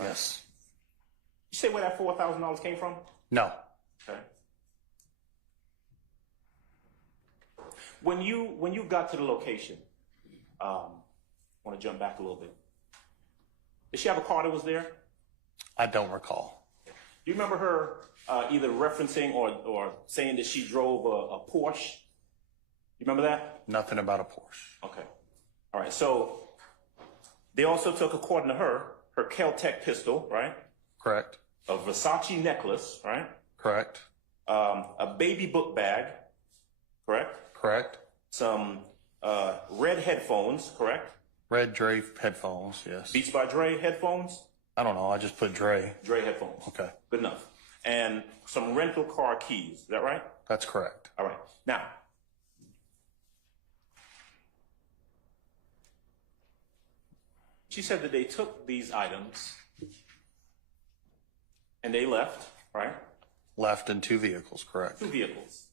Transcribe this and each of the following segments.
Yes. You say where that $4,000 came from? No. Okay. When you got to the location, I want to jump back a little bit. Did she have a car that was there? I don't recall. Do you remember her either referencing or saying that she drove a Porsche? You remember that? Nothing about a Porsche. Okay. All right. So they also took, according to her Kel-Tec pistol, right? Correct. A Versace necklace, right? Correct. A baby book bag, correct? Correct. Some red headphones, correct? Red Dre headphones, yes. Beats by Dre headphones? I don't know. I just put Dre. Dre headphones. Okay. Good enough. And some rental car keys. Is that right? That's correct. All right. Now, she said that they took these items and they left, right? Left in 2 vehicles, correct. 2 vehicles.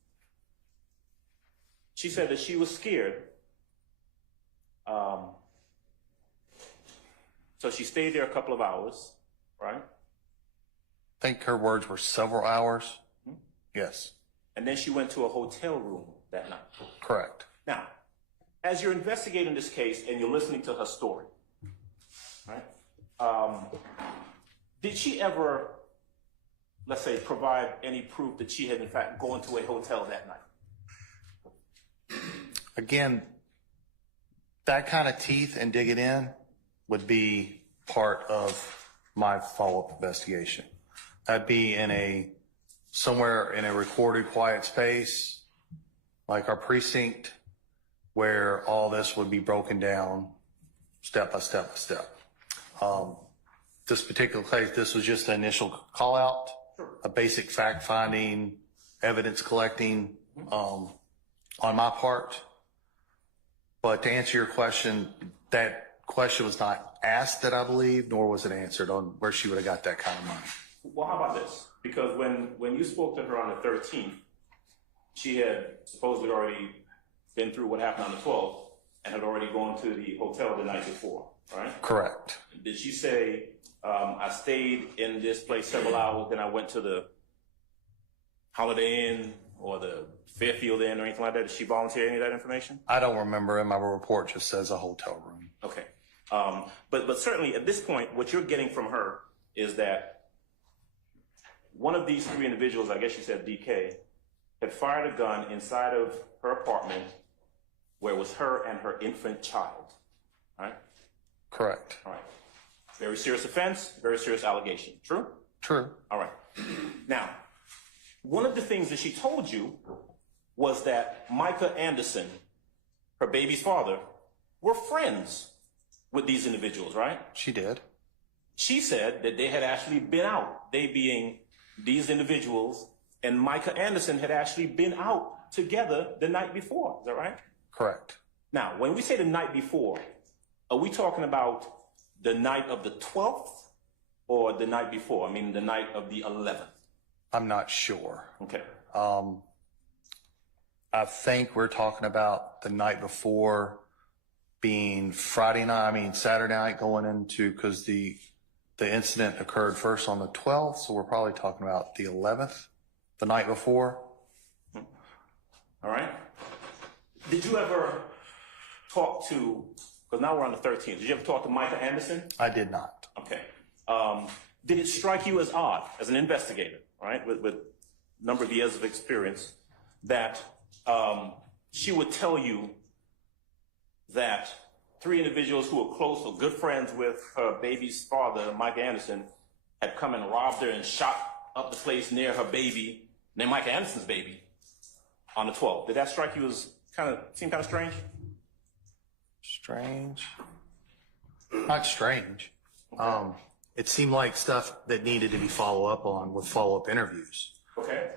She said that she was scared. So she stayed there a couple of hours, right? I think her words were several hours. Mm-hmm. Yes. And then she went to a hotel room that night. Correct. Now, as you're investigating this case and you're listening to her story, right? Did she ever, let's say, provide any proof that she had in fact gone to a hotel that night? Again, that kind of teeth and dig it in would be part of my follow-up investigation. That'd be somewhere in a recorded quiet space, like our precinct, where all this would be broken down step by step by step. This particular case, this was just an initial call out, a basic fact finding, evidence collecting, on my part. But to answer your question, that question was not asked, that I believe, nor was it answered on where she would have got that kind of money. Well, how about this? Because when you spoke to her on the 13th, she had supposedly already been through what happened on the 12th and had already gone to the hotel the night before, right? Correct. Did she say, I stayed in this place several hours, then I went to the Holiday Inn or the Fairfield Inn or anything like that? Did she volunteer any of that information? I don't remember. In my report just says a hotel room. Okay. But certainly at this point, what you're getting from her is that one of these 3 individuals, I guess you said DK, had fired a gun inside of her apartment where it was her and her infant child, right? Correct. All right. Very serious offense, very serious allegation. True? True. All right. Now, one of the things that she told you was that Micah Anderson, her baby's father, were friends with these individuals, right? She did. She said that they had actually been out, they being these individuals, and Micah Anderson had actually been out together the night before. Is that right? Correct. Now, when we say the night before, are we talking about the night of the 12th or the night before? I mean, the night of the 11th? I'm not sure. Okay. I think we're talking about the night before being Saturday night going into, because the incident occurred first on the 12th, so we're probably talking about the 11th, the night before. All right. Did you ever talk to, because now we're on the 13th, did you ever talk to Micah Anderson? I did not. Okay. Did it strike you as odd, as an investigator, right, with a number of years of experience, that she would tell you that 3 individuals who were close or good friends with her baby's father, Micah Anderson, had come and robbed her and shot up the place near her baby, near Micah Anderson's baby, on the 12th? Did that strike you as seem kind of strange? Strange? Not strange. Okay. It seemed like stuff that needed to be followed up on with follow-up interviews. Okay.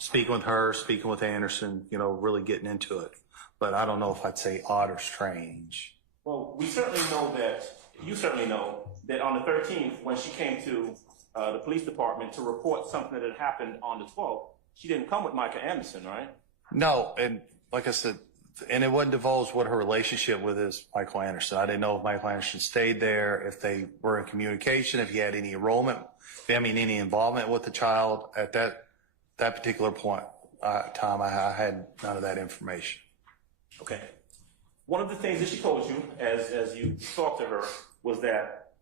Speaking with her, speaking with Anderson, really getting into it. But I don't know if I'd say odd or strange. Well, you certainly know that on the 13th, when she came to the police department to report something that had happened on the 12th, she didn't come with Micah Anderson, right? No, and like I said, And it wasn't divulged what her relationship with is Michael Anderson. I didn't know if Michael Anderson stayed there, if they were in communication, if he had any enrollment, any involvement with the child at that particular point time. I had none of that information. Okay. One of the things that she told you as you talked to her was that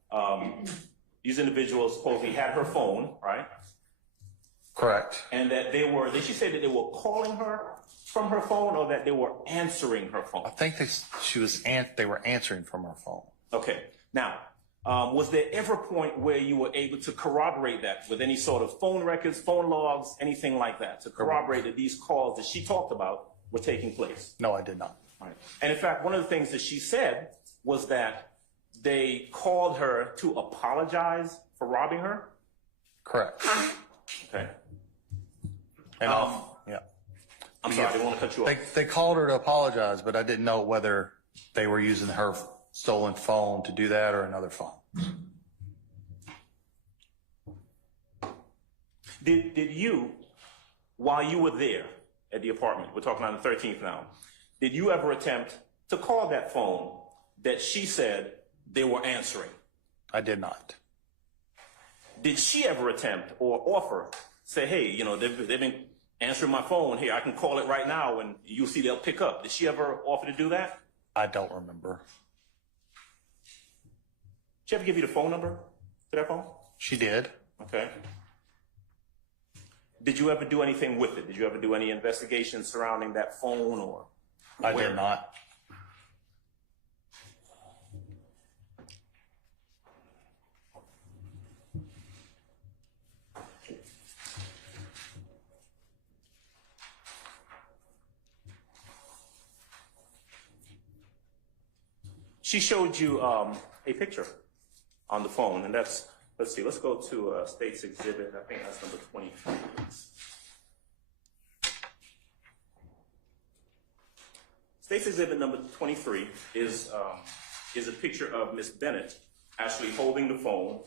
these individuals supposedly had her phone, right? Correct. And that did she say that they were calling her from her phone or that they were answering her phone? I think they were answering from her phone. Okay. Now, was there ever a point where you were able to corroborate that with any sort of phone records, phone logs, anything like that, to corroborate that these calls that she talked about were taking place? No, I did not. Right. And in fact, one of the things that she said was that they called her to apologize for robbing her? Correct. Okay. And yeah. I'm sorry, I didn't want to cut you off. They called her to apologize, but I didn't know whether they were using her stolen phone to do that or another phone. Did you, while you were there at the apartment, we're talking on the 13th now, did you ever attempt to call that phone that she said they were answering? I did not. Did she ever attempt or offer, say, hey, you know, they've been answering my phone here, I can call it right now and you'll see they'll pick up. Did she ever offer to do that? I don't remember. Did she ever give you the phone number to that phone? She did. Okay. Did you ever do anything with it? Did you ever do any investigation surrounding that phone or? I did not. She showed you a picture on the phone, and that's, let's see, let's go to State's Exhibit. I think that's number 23, please. State's Exhibit number 23 is a picture of Miss Bennett actually holding a phone,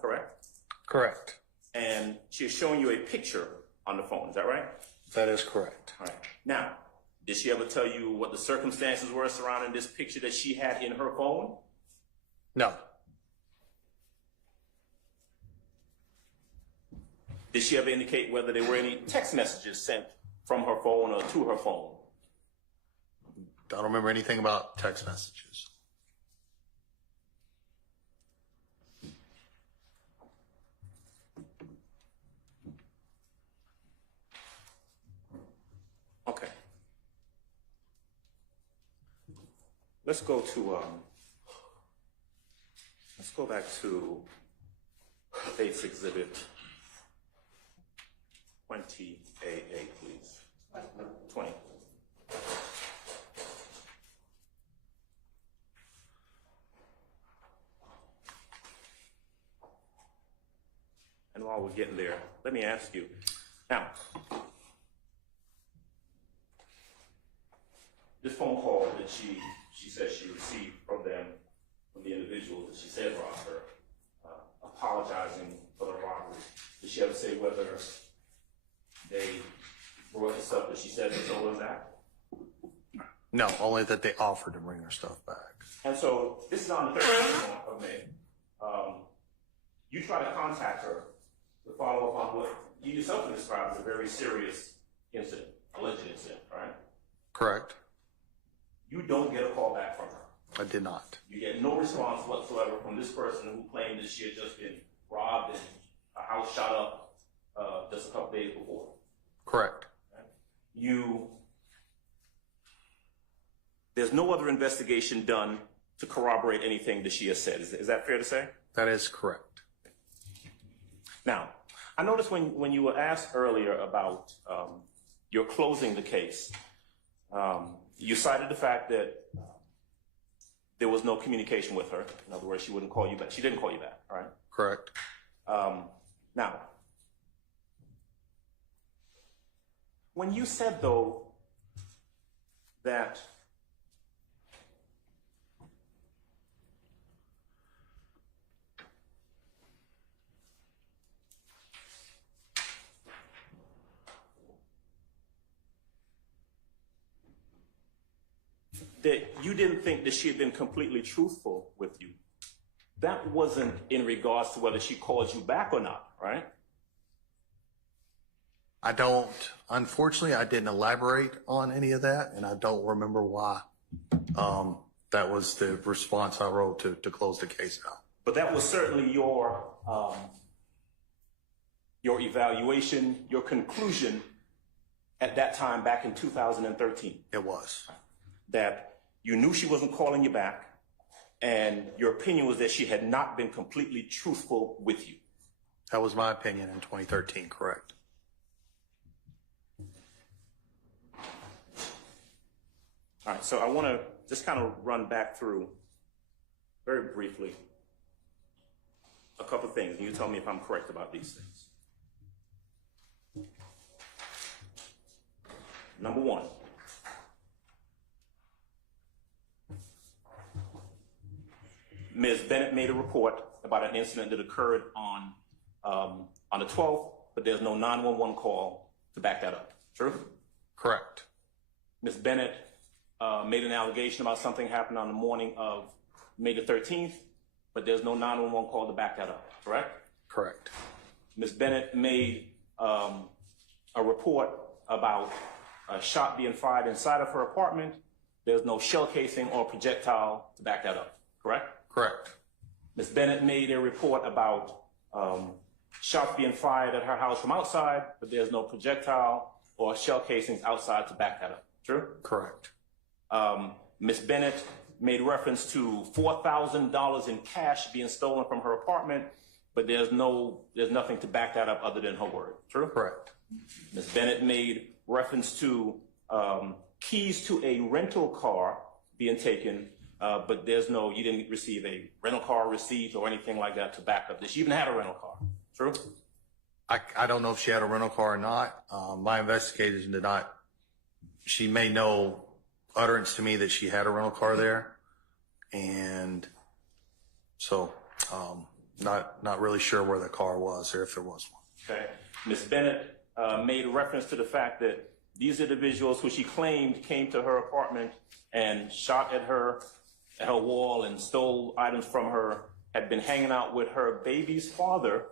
correct? Correct. And she is showing you a picture on the phone, is that right? That is correct. All right. Now, did she ever tell you what the circumstances were surrounding this picture that she had in her phone? No. Did she ever indicate whether there were any text messages sent from her phone or to her phone? I don't remember anything about text messages. Okay. Let's go back to State's Exhibit 20AA, please. 20. And while we're getting there, let me ask you, now, this phone call that she said she received from them, from the individuals that she said robbed her, apologizing for the robbery. Did she ever say whether they brought the stuff that she said they told us that? No, only that they offered to bring her stuff back. And so this is on the 13th of May. You try to contact her to follow up on what you yourself described as a very serious incident, alleged incident, right? Correct. You don't get a call back from her. I did not. You get no response whatsoever from this person who claimed that she had just been robbed and a house shot up just a couple days before. Correct. There's no other investigation done to corroborate anything that she has said. Is that fair to say? That is correct. Now, I noticed when you were asked earlier about your closing the case, you cited the fact that there was no communication with her. In other words, she wouldn't call you back. She didn't call you back, right? Correct. Now, when you said, though, that that you didn't think that she had been completely truthful with you, that wasn't in regards to whether she called you back or not, right? Unfortunately, I didn't elaborate on any of that, and I don't remember why. That was the response I wrote to close the case out. But that was certainly your evaluation, your conclusion at that time back in 2013. It was. That you knew she wasn't calling you back, and your opinion was that she had not been completely truthful with you. That was my opinion in 2013, correct. All right, so I want to just kind of run back through very briefly a couple of things, and you tell me if I'm correct about these things. Number one, Ms. Bennett made a report about an incident that occurred on the 12th, but there's no 911 call to back that up. True? Correct. Ms. Bennett made an allegation about something happened on the morning of May the 13th, but there's no 911 call to back that up. Correct? Correct. Ms. Bennett made a report about a shot being fired inside of her apartment. There's no shell casing or projectile to back that up. Correct? Correct. Ms. Bennett made a report about shots being fired at her house from outside, but there's no projectile or shell casings outside to back that up. True? Correct. Ms. Bennett made reference to $4,000 in cash being stolen from her apartment, but there's nothing to back that up other than her word. True? Correct. Ms. Bennett made reference to keys to a rental car being taken, but you didn't receive a rental car receipt or anything like that to back up that she even had a rental car. True? I don't know if she had a rental car or not. My investigators did not. She made no utterance to me that she had a rental car there. And so, not really sure where the car was or if there was one. Okay. Ms. Bennett made reference to the fact that these individuals who she claimed came to her apartment and shot at her wall and stole items from her had been hanging out with her baby's father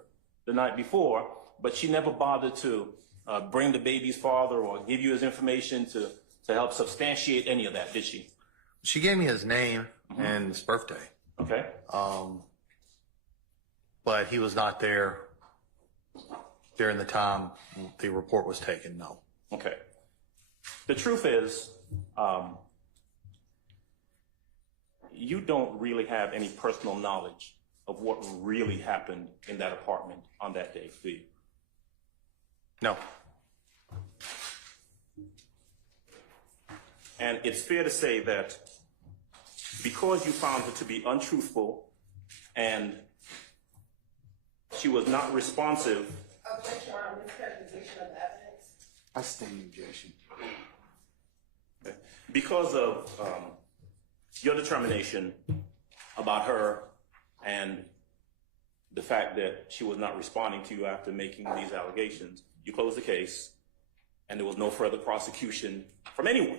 the night before, but she never bothered to bring the baby's father or give you his information to help substantiate any of that, did she? She gave me his name and his birthday. Okay. But he was not there during the time the report was taken, no. Okay. The truth is, you don't really have any personal knowledge of what really happened in that apartment on that day, do you? No. And it's fair to say that because you found her to be untruthful and she was not responsive. Objection on mischaracterization of evidence. I stand objection. Because of your determination about her and the fact that she was not responding to you after making these allegations, you closed the case and there was no further prosecution from anyone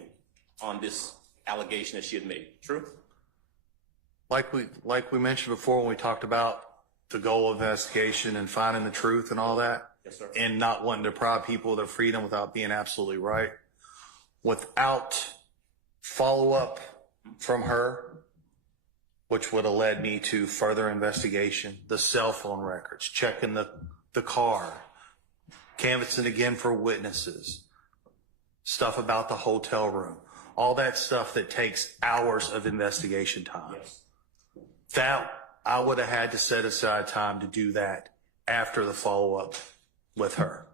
on this allegation that she had made. True? Like we mentioned before when we talked about the goal of investigation and finding the truth and all that. Yes, sir. And not wanting to deprive people of their freedom without being absolutely right. Without follow-up from her, which would have led me to further investigation, the cell phone records, checking the car, canvassing again for witnesses, stuff about the hotel room, all that stuff that takes hours of investigation time. Yes. That I would have had to set aside time to do that after the follow-up with her.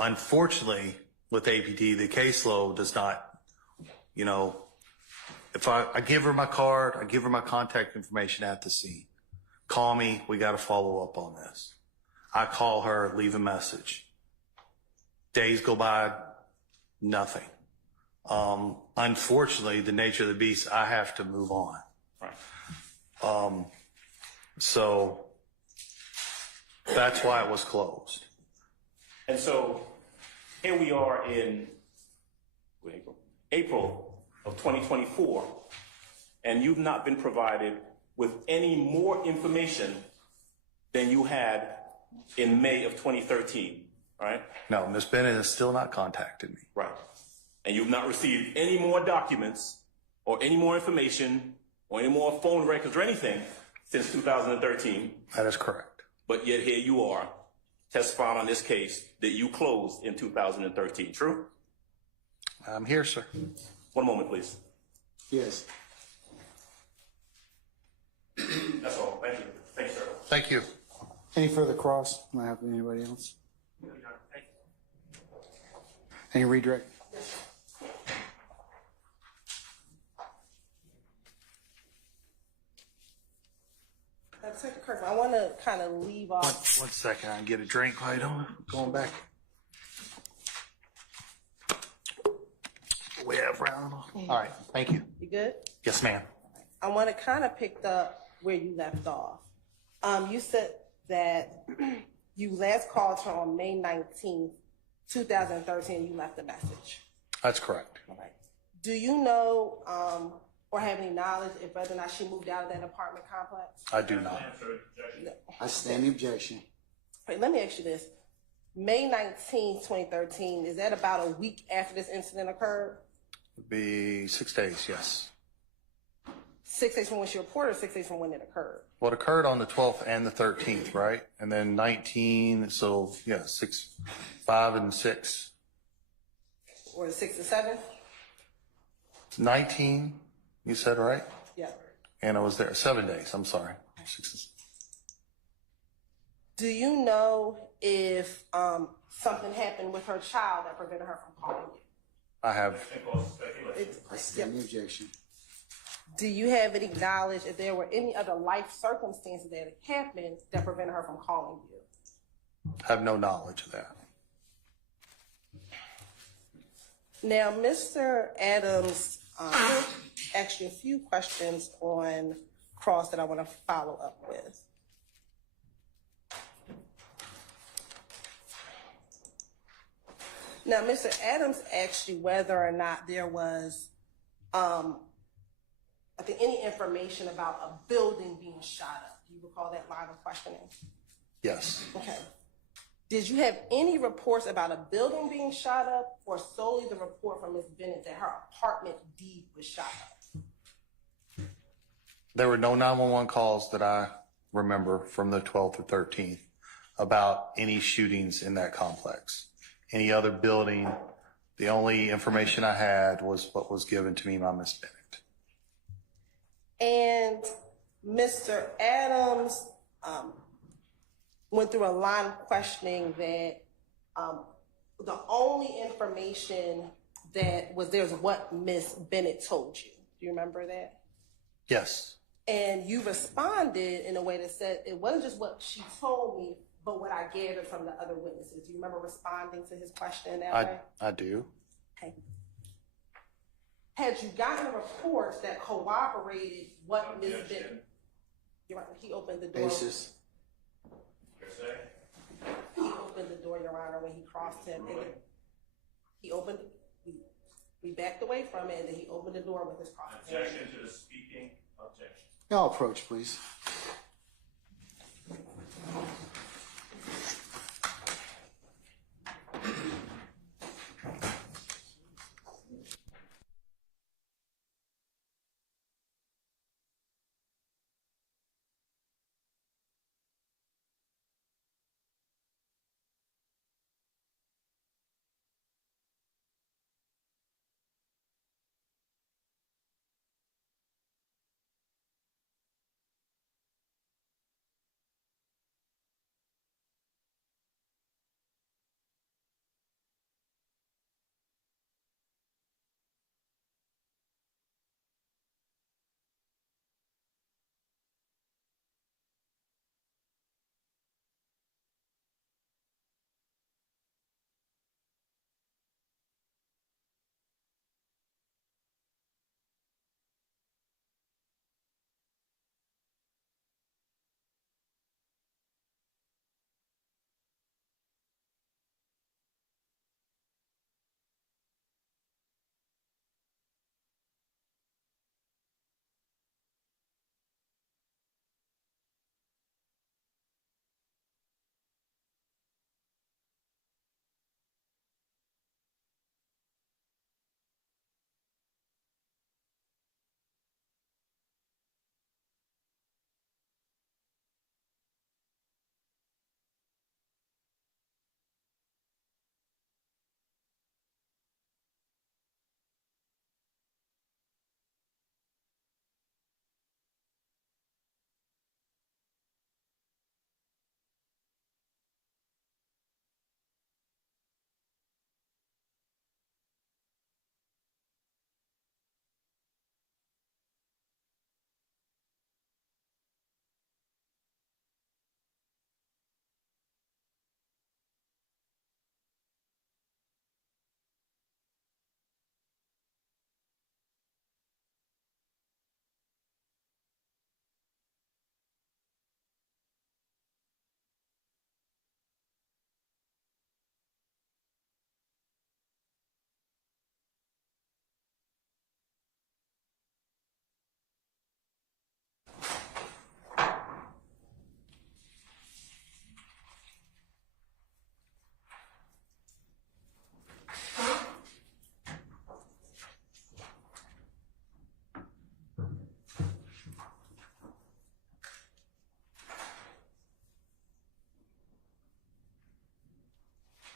Unfortunately, with APT, the caseload does not, if I give her my card, I give her my contact information at the scene. Call me, we got to follow up on this. I call her, leave a message. Days go by, nothing. Unfortunately, the nature of the beast, I have to move on. Right. So that's why it was closed. And so here we are in April of 2024, and you've not been provided with any more information than you had in May of 2013, right? No, Ms. Bennett has still not contacted me. Right. And you've not received any more documents or any more information or any more phone records or anything since 2013, That is correct. but yet here you are testifying on this case that you closed in 2013, true? I'm here, sir. One moment, please. Yes. That's all. Thank you. Thank you, sir. Thank you. Any further cross? Can I have anybody else? Any redirect? Secretary Kirk, I want to kind of leave off. One second, I can get a drink while I'm going back. We have round. All right, thank you. You good? Yes, ma'am. I want to kind of pick up where you left off. You said that you last called her on May 19th, 2013. You left a message. That's correct. All right. Do you know or have any knowledge if whether or not she moved out of that apartment complex? I do not. I stand the objection. Wait, let me ask you this. May 19th, 2013, is that about a week after this incident occurred? It'd be 6 days, yes. 6 days from when she reported, or 6 days from when it occurred? What occurred on the 12th and the 13th, right? And then 19, so yeah, 6, 5 and 6. Or the 6th and 7th? 19, you said, right? Yeah. And I was there 7 days, I'm sorry. 6 and 7. Do you know if something happened with her child that prevented her from calling you? I have, I stand the objection. Do you have any knowledge if there were any other life circumstances that had happened that prevented her from calling you? have no knowledge of that. Now, Mr. Adams asked you a few questions on cross that I want to follow up with. Now, Mr. Adams asked you whether or not there was, I think, any information about a building being shot up. Do you recall that line of questioning? Yes. Okay. Did you have any reports about a building being shot up, or solely the report from Ms. Bennett that her apartment deed was shot up? There were no 911 calls that I remember from the 12th or 13th about any shootings in that complex. Any other building, the only information I had was what was given to me by Ms. Bennett. And Mr. Adams went through a line of questioning that the only information that was there is what Ms. Bennett told you. Do you remember that? Yes. And you responded in a way that said it wasn't just what she told me, but what I gathered from the other witnesses. Do you remember responding to his question that way? I do. Okay. Had you gotten reports that corroborated what Ms. Bennett? You're right. He opened the door. Basis. He opened the door, Your Honor, when he crossed him. And he opened. We backed away from it, and then he opened the door with his cross. Objection to the speaking. Objection. Y'all approach, please.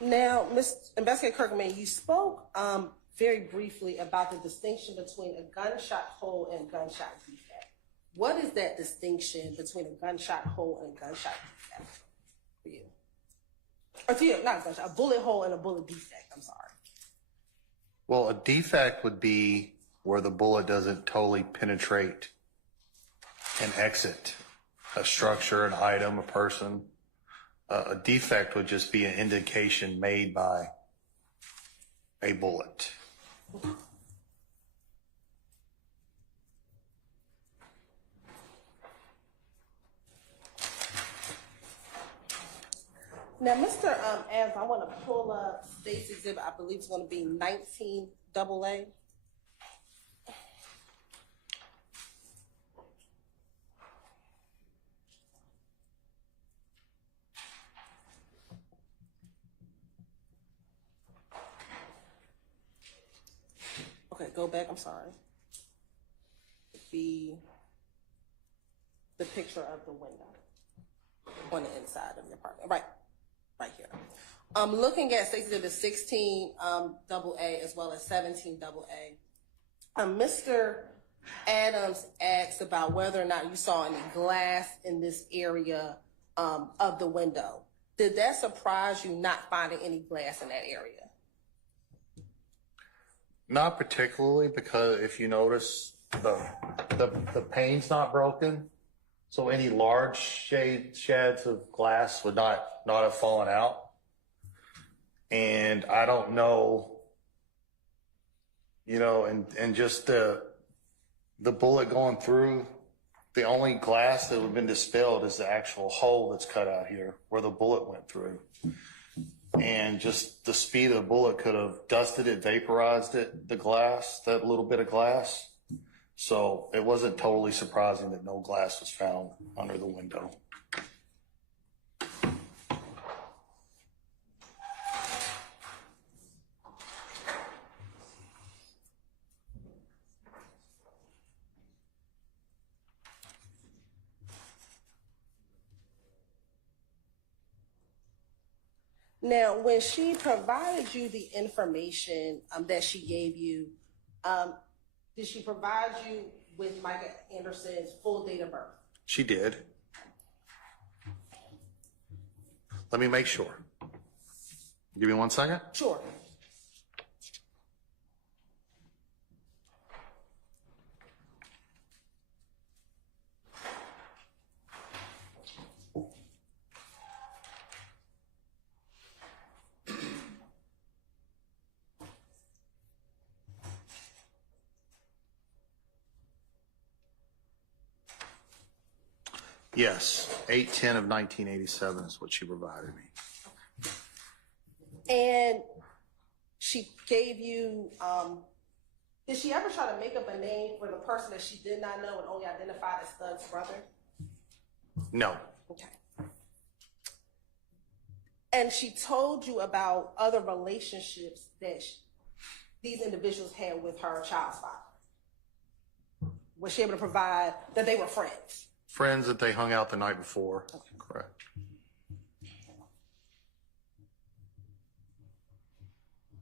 Now, Investigator Kirkman, you spoke very briefly about the distinction between a gunshot hole and gunshot defect. What is that distinction between a gunshot hole and a gunshot defect for you? Or to you, not a gunshot, a bullet hole and a bullet defect, I'm sorry. Well, a defect would be where the bullet doesn't totally penetrate and exit a structure, an item, a person. A defect would just be an indication made by a bullet. Now, Mr. Adams, I want to pull up State's exhibit. I believe it's going to be 19 AA. Okay, go back. I'm sorry. The picture of the window on the inside of your apartment. Right here. I'm looking at State's exhibit 16 AA as well as 17 AA. Mr. Adams asked about whether or not you saw any glass in this area of the window. Did that surprise you not finding any glass in that area? Not particularly, because if you notice, the pane's not broken, so any large sheds of glass would not have fallen out. And I don't know, and just the bullet going through, the only glass that would have been dispelled is the actual hole that's cut out here where the bullet went through. And just the speed of the bullet could have dusted it, vaporized it, the glass, that little bit of glass. So it wasn't totally surprising that no glass was found under the window. Now, when she provided you the information that she gave you, did she provide you with Micah Anderson's full date of birth? She did. Let me make sure. Give me 1 second. Sure. Yes, 8/10 of 1987 is what she provided me. And she gave you, did she ever try to make up a name for the person that she did not know and only identified as Thug's brother? No. Okay. And she told you about other relationships that these individuals had with her child's father. Was she able to provide that they were friends? Friends that they hung out the night before. Okay. Correct.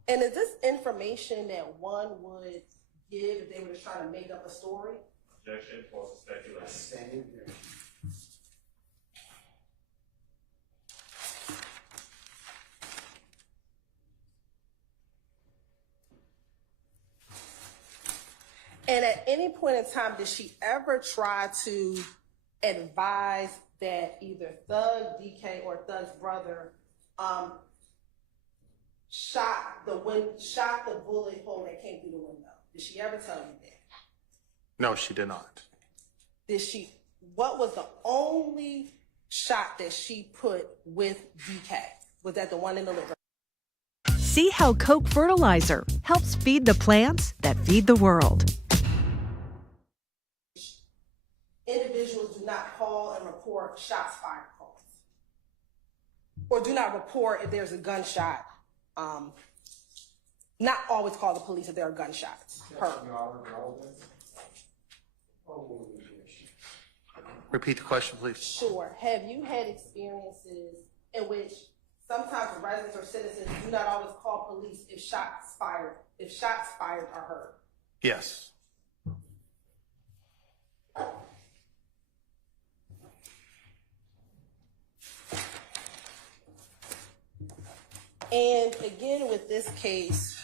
And is this information that one would give if they were just trying to make up a story? Objection, false speculation. Standing objection. And at any point in time, did she ever try to advise that either Thug, DK, or Thug's brother shot the bullet hole that came through the window? Did she ever tell you that? No, she did not. What was the only shot that she put with DK? Was that the one in the liver? See how Coke fertilizer helps feed the plants that feed the world. Individuals do not call and report shots fired calls, or do not report if there's a gunshot. Not always call the police if there are gunshots. Repeat the question, please. Sure. Have you had experiences in which sometimes residents or citizens do not always call police if shots fired are heard. Yes. And again, with this case,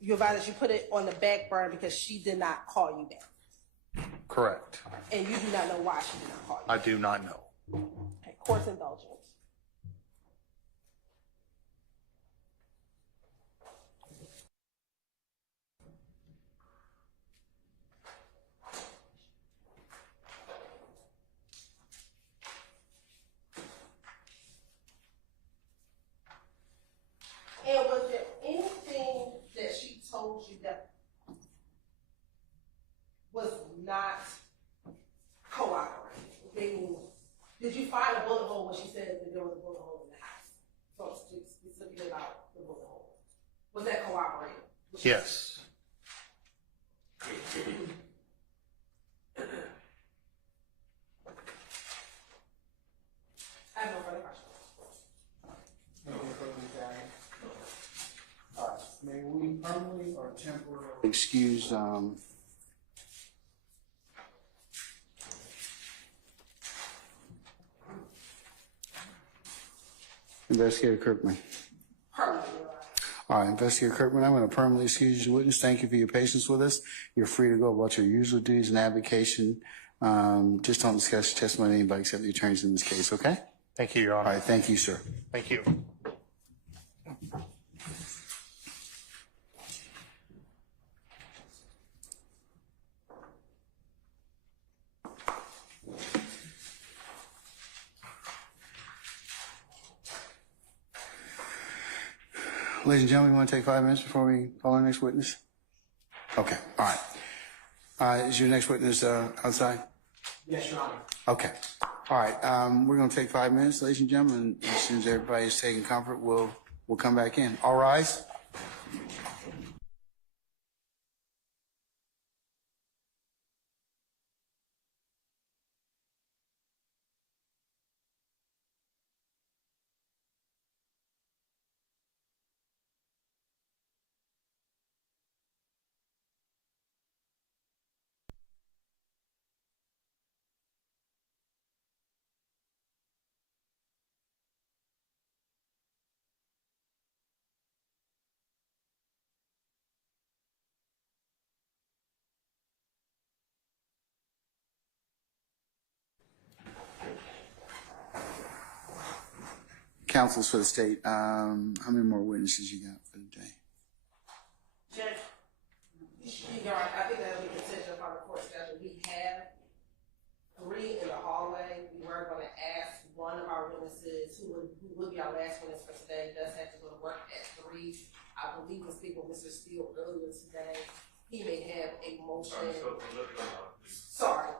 you advise that you put it on the back burner because she did not call you back. Correct. And you do not know why she did not call you. I do not know. Okay, court's indulgence. And was there anything that she told you that was not cooperating? Meaning, did you find a bullet hole when she said that there was a bullet hole in the house? So specifically about the bullet hole. Was that cooperating? Yes. I have no further questions. All right, may we permanently or temporarily excuse, Investigator Kirkman? Permanently. All right, Investigator Kirkman, I'm going to permanently excuse you, witness. Thank you for your patience with us. You're free to go about your usual duties and avocation. Just don't discuss your testimony with anybody except the attorneys in this case, okay? Thank you, Your Honor. All right, thank you, sir. Thank you. Ladies and gentlemen, we want to take 5 minutes before we call our next witness? Okay, all right. Is your next witness outside? Yes, Your Honor. Okay. All right, we're going to take 5 minutes, ladies and gentlemen. As soon as everybody is taking comfort, we'll come back in. All rise. Counsels for the state, how many more witnesses you got for the day? Judge, Your Honor, I think that'll be contingent upon the court schedule. We have 3 in the hallway. We were going to ask one of our witnesses, who would be our last witness for today, does have to go to work at 3. I believe we'll speak with Mr. Steele earlier today. He may have a motion. Sorry.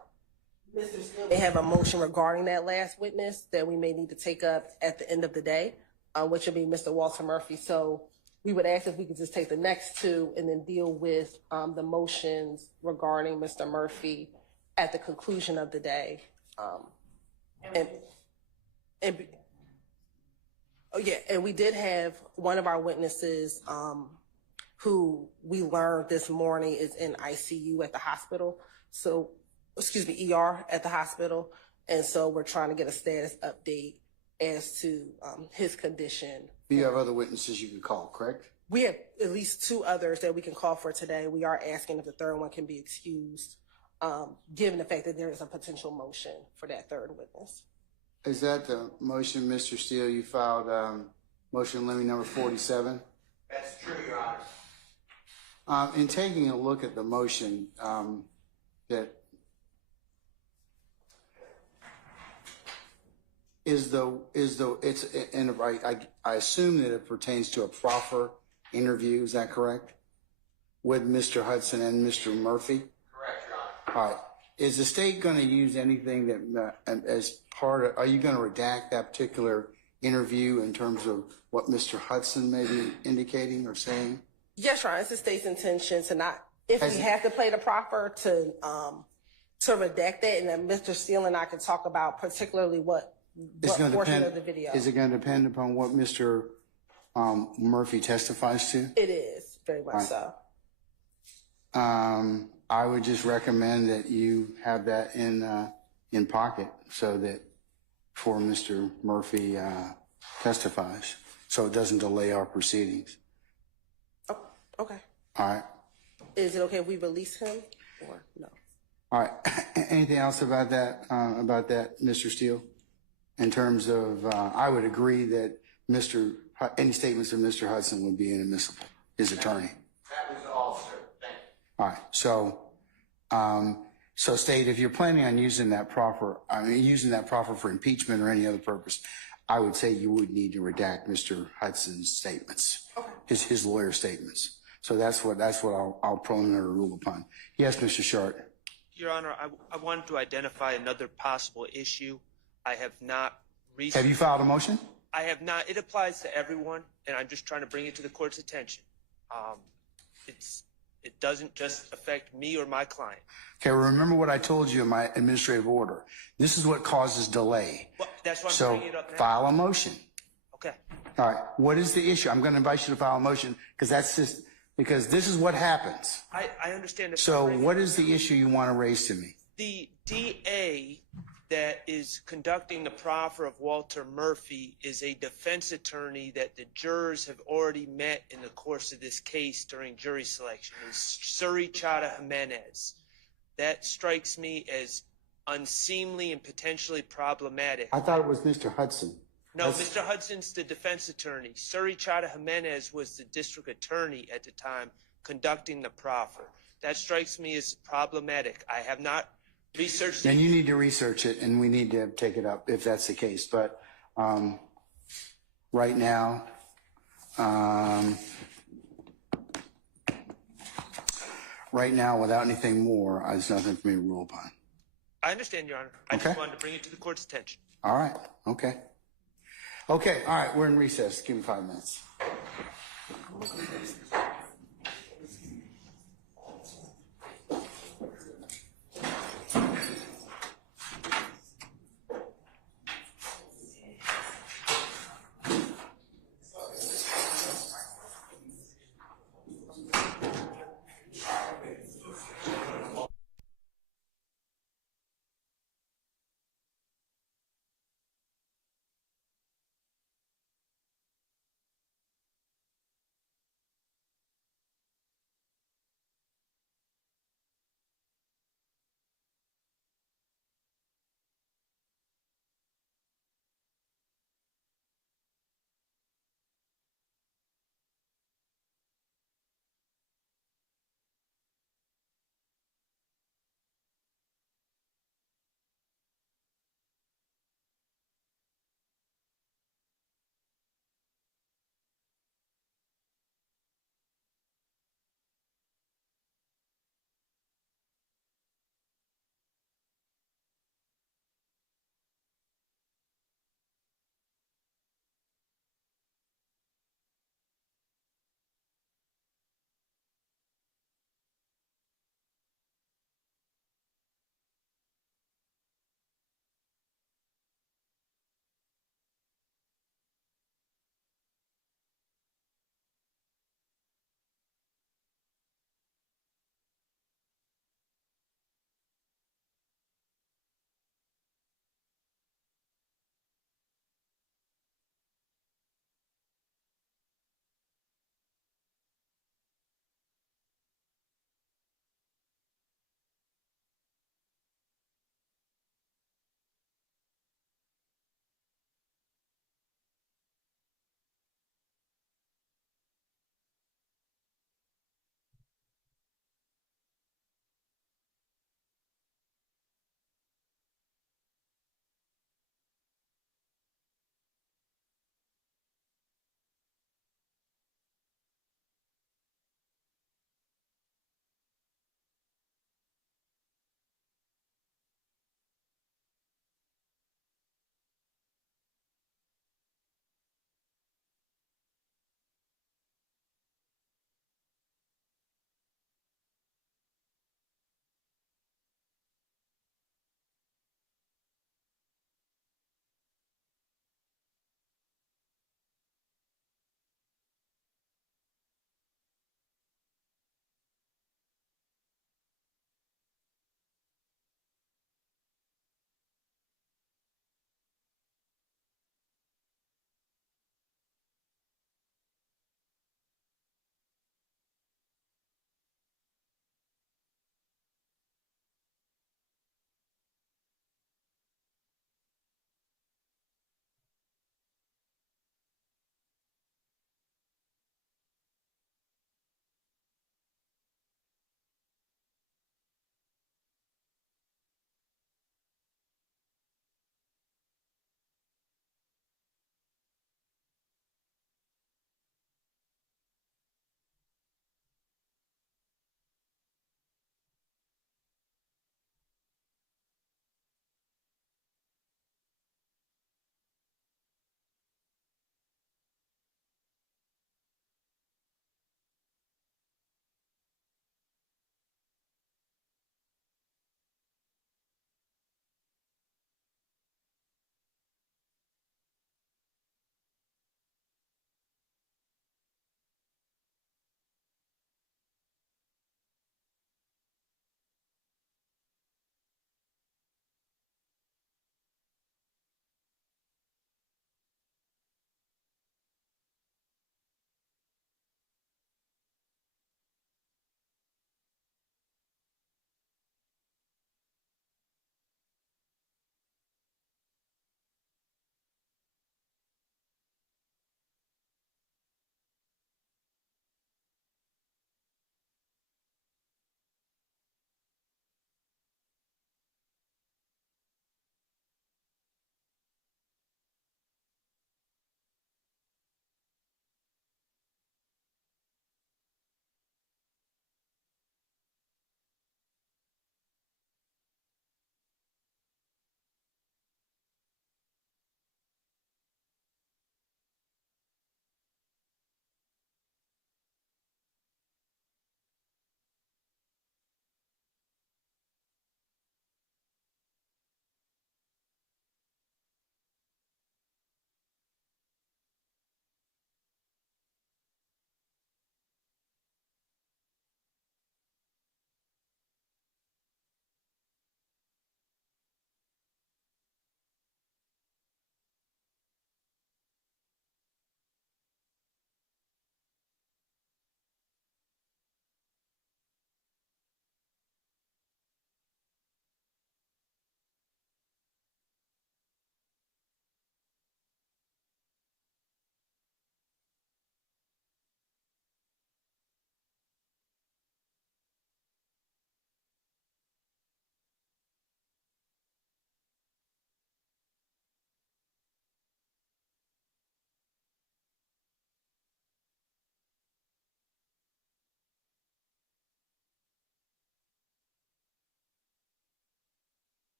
Mr. Steele may have a motion regarding that last witness that we may need to take up at the end of the day, which would be Mr. Walter Murphy. So we would ask if we could just take the next 2 and then deal with the motions regarding Mr. Murphy at the conclusion of the day. And we did have one of our witnesses who we learned this morning is in ICU at the hospital. So, ER at the hospital. And so we're trying to get a status update as to his condition. You have other witnesses you can call, correct? We have at least 2 others that we can call for today. We are asking if the third one can be excused, given the fact that there is a potential motion for that third witness. Is that the motion, Mr. Steele, you filed motion limit number 47? That's true, Your Honor. In taking a look at the motion, that I assume that it pertains to a proffer interview, is that correct? With Mr. Hudson and Mr. Murphy? Correct, Your Honor. All right. Is the state going to use anything that, as part of, are you going to redact that particular interview in terms of what Mr. Hudson may be indicating or saying? Yes, Your Honor, it's the state's intention to not, if we have to play the proffer, to redact that, and then Mr. Steele and I can talk about particularly what It's what going to portion depend. of the video. Is it going to depend upon what Mr. Murphy testifies to? It is, very much so. I would just recommend that you have that in pocket so that before Mr. Murphy testifies, so it doesn't delay our proceedings. Oh, okay. All right. Is it okay if we release him or no? All right. Anything else about that, Mr. Steele? In terms of, I would agree that any statements of Mr. Hudson would be inadmissible, his attorney. That was all, sir. Thank you. All right. So state, if you're planning on using that proffer for impeachment or any other purpose, I would say you would need to redact Mr. Hudson's statements, his lawyer statements. So that's what I'll preliminary rule upon. Yes, Mr. Short. Your Honor, I wanted to identify another possible issue. I have not researched. Have you filed a motion? I have not. It applies to everyone, and I'm just trying to bring it to the court's attention. It doesn't just affect me or my client. Okay, remember what I told you in my administrative order. This is what causes delay. Well, that's why I'm So bringing it up now. file a motion. Okay. All right. What is the issue? I'm going to invite you to file a motion because this is what happens. I understand. So what is the issue you want to raise to me? The DA that is conducting the proffer of Walter Murphy is a defense attorney that the jurors have already met in the course of this case during jury selection. It's Suri Chada Jimenez. That strikes me as unseemly and potentially problematic. I thought it was Mr. Hudson. No, Mr. Hudson's the defense attorney. Suri Chada Jimenez was the district attorney at the time conducting the proffer. That strikes me as problematic. I have not researched Then it. you need to research it, and we need to take it up if that's the case. But right now, without anything more, there's nothing for me to rule upon. I understand, Your Honor. I Okay. just wanted to bring it to the court's attention. All right. Okay. Okay. All right. We're in recess. Give me 5 minutes.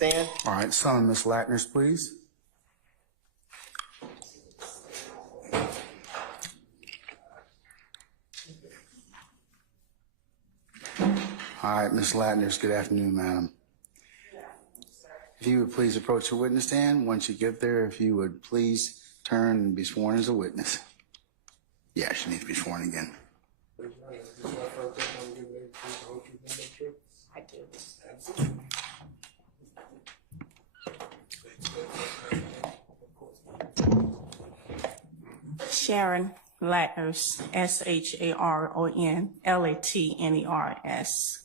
Stand. All right, some of Ms. Latner's, please. All right, Ms. Latner's, good afternoon, madam. If you would please approach the witness stand. Once you get there, if you would please turn and be sworn as a witness. Yeah, she needs to be sworn again. I do. Sharon Latners, SHARON LATNERS.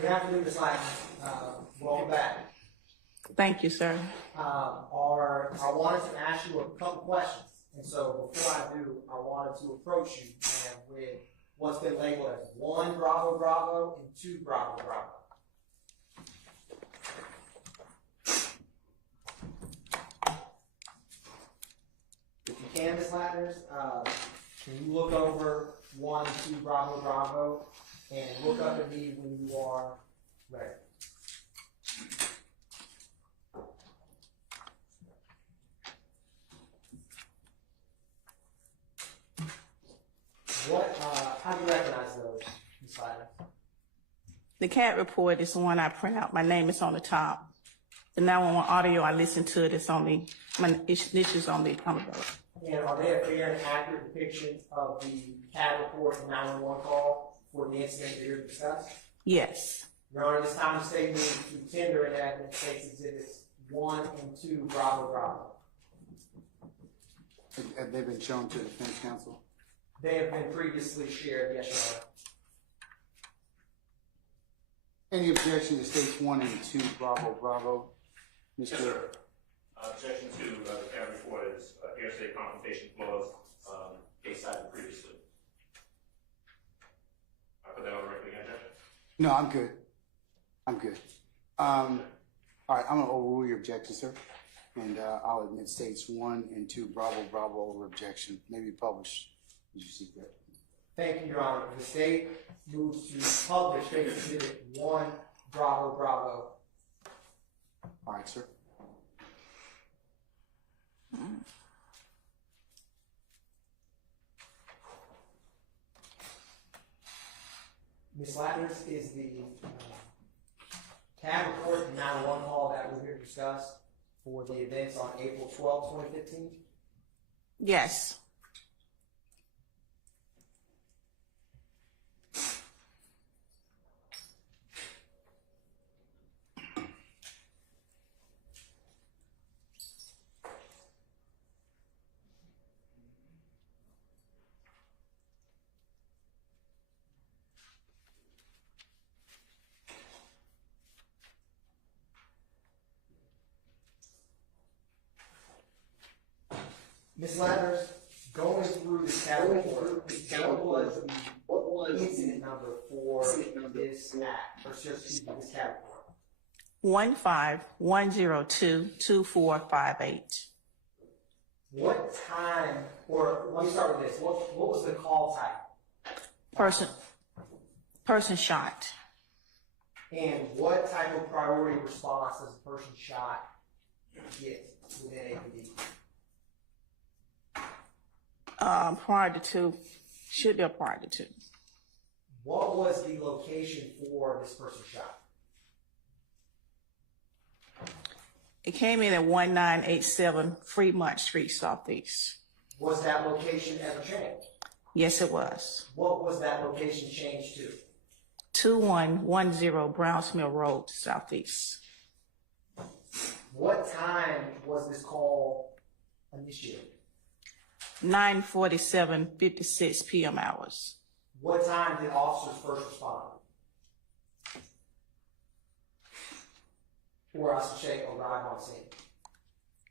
Good afternoon, Ms. Latner. Welcome back. Thank you, sir. I wanted to ask you a couple questions. And so before I do, I wanted to approach you with what's been labeled as 1 Bravo Bravo and 2 Bravo Bravo. If you can, Ms. Latners, can you look over 1 and 2 Bravo Bravo and look up at me when you are ready? How do you recognize those, Ms. Latner? The CAT report is the one I print out. My name is on the top. The 911 audio, I listen to it. It's on the, my issues on the umbrella. And are they a fair and accurate depiction of the CAD report and 911 call for the incident that you're discussing? Yes. Your Honor, this time of statement to tender and evidence states exhibits 1 and 2 Bravo Bravo. Have they been shown to the defense counsel? They have been previously shared, yes, Your Honor. Any objection to states 1 and 2 Bravo Bravo? Mr. Yes, sir. Objection to the CAD report is hearsay confrontation clause, case cited previously. I put that on the record again, Judge? No, I'm good. I'm good. All right, I'm gonna overrule your objection, sir. And I'll admit states 1 and 2 Bravo Bravo over objection. Maybe publish as you see fit. Thank you, Your Honor. The state moves to publish case exhibit 1 Bravo Bravo. All right, sir. Ms. Latners, is the CAD report the 911 call that we're here to discuss for the events on April 12, 2015? Yes. Ms. Latners, going through this CAD report, what was the incident number for this act, or excuse me, this CAD report? 151022458. What time, or let me start with this, what was the call type? Person shot. And what type of priority response does a person shot get within APD? Prior to 2, should be a prior to 2. What was the location for this person shot? It came in at 1987 Fremont Street, Southeast. Was that location ever changed? Yes, it was. What was that location changed to? 2110 Browns Mill Road, Southeast. What time was this call initiated? 9:47:56 p.m. hours. What time did officers first respond? Or I should say arrive on scene?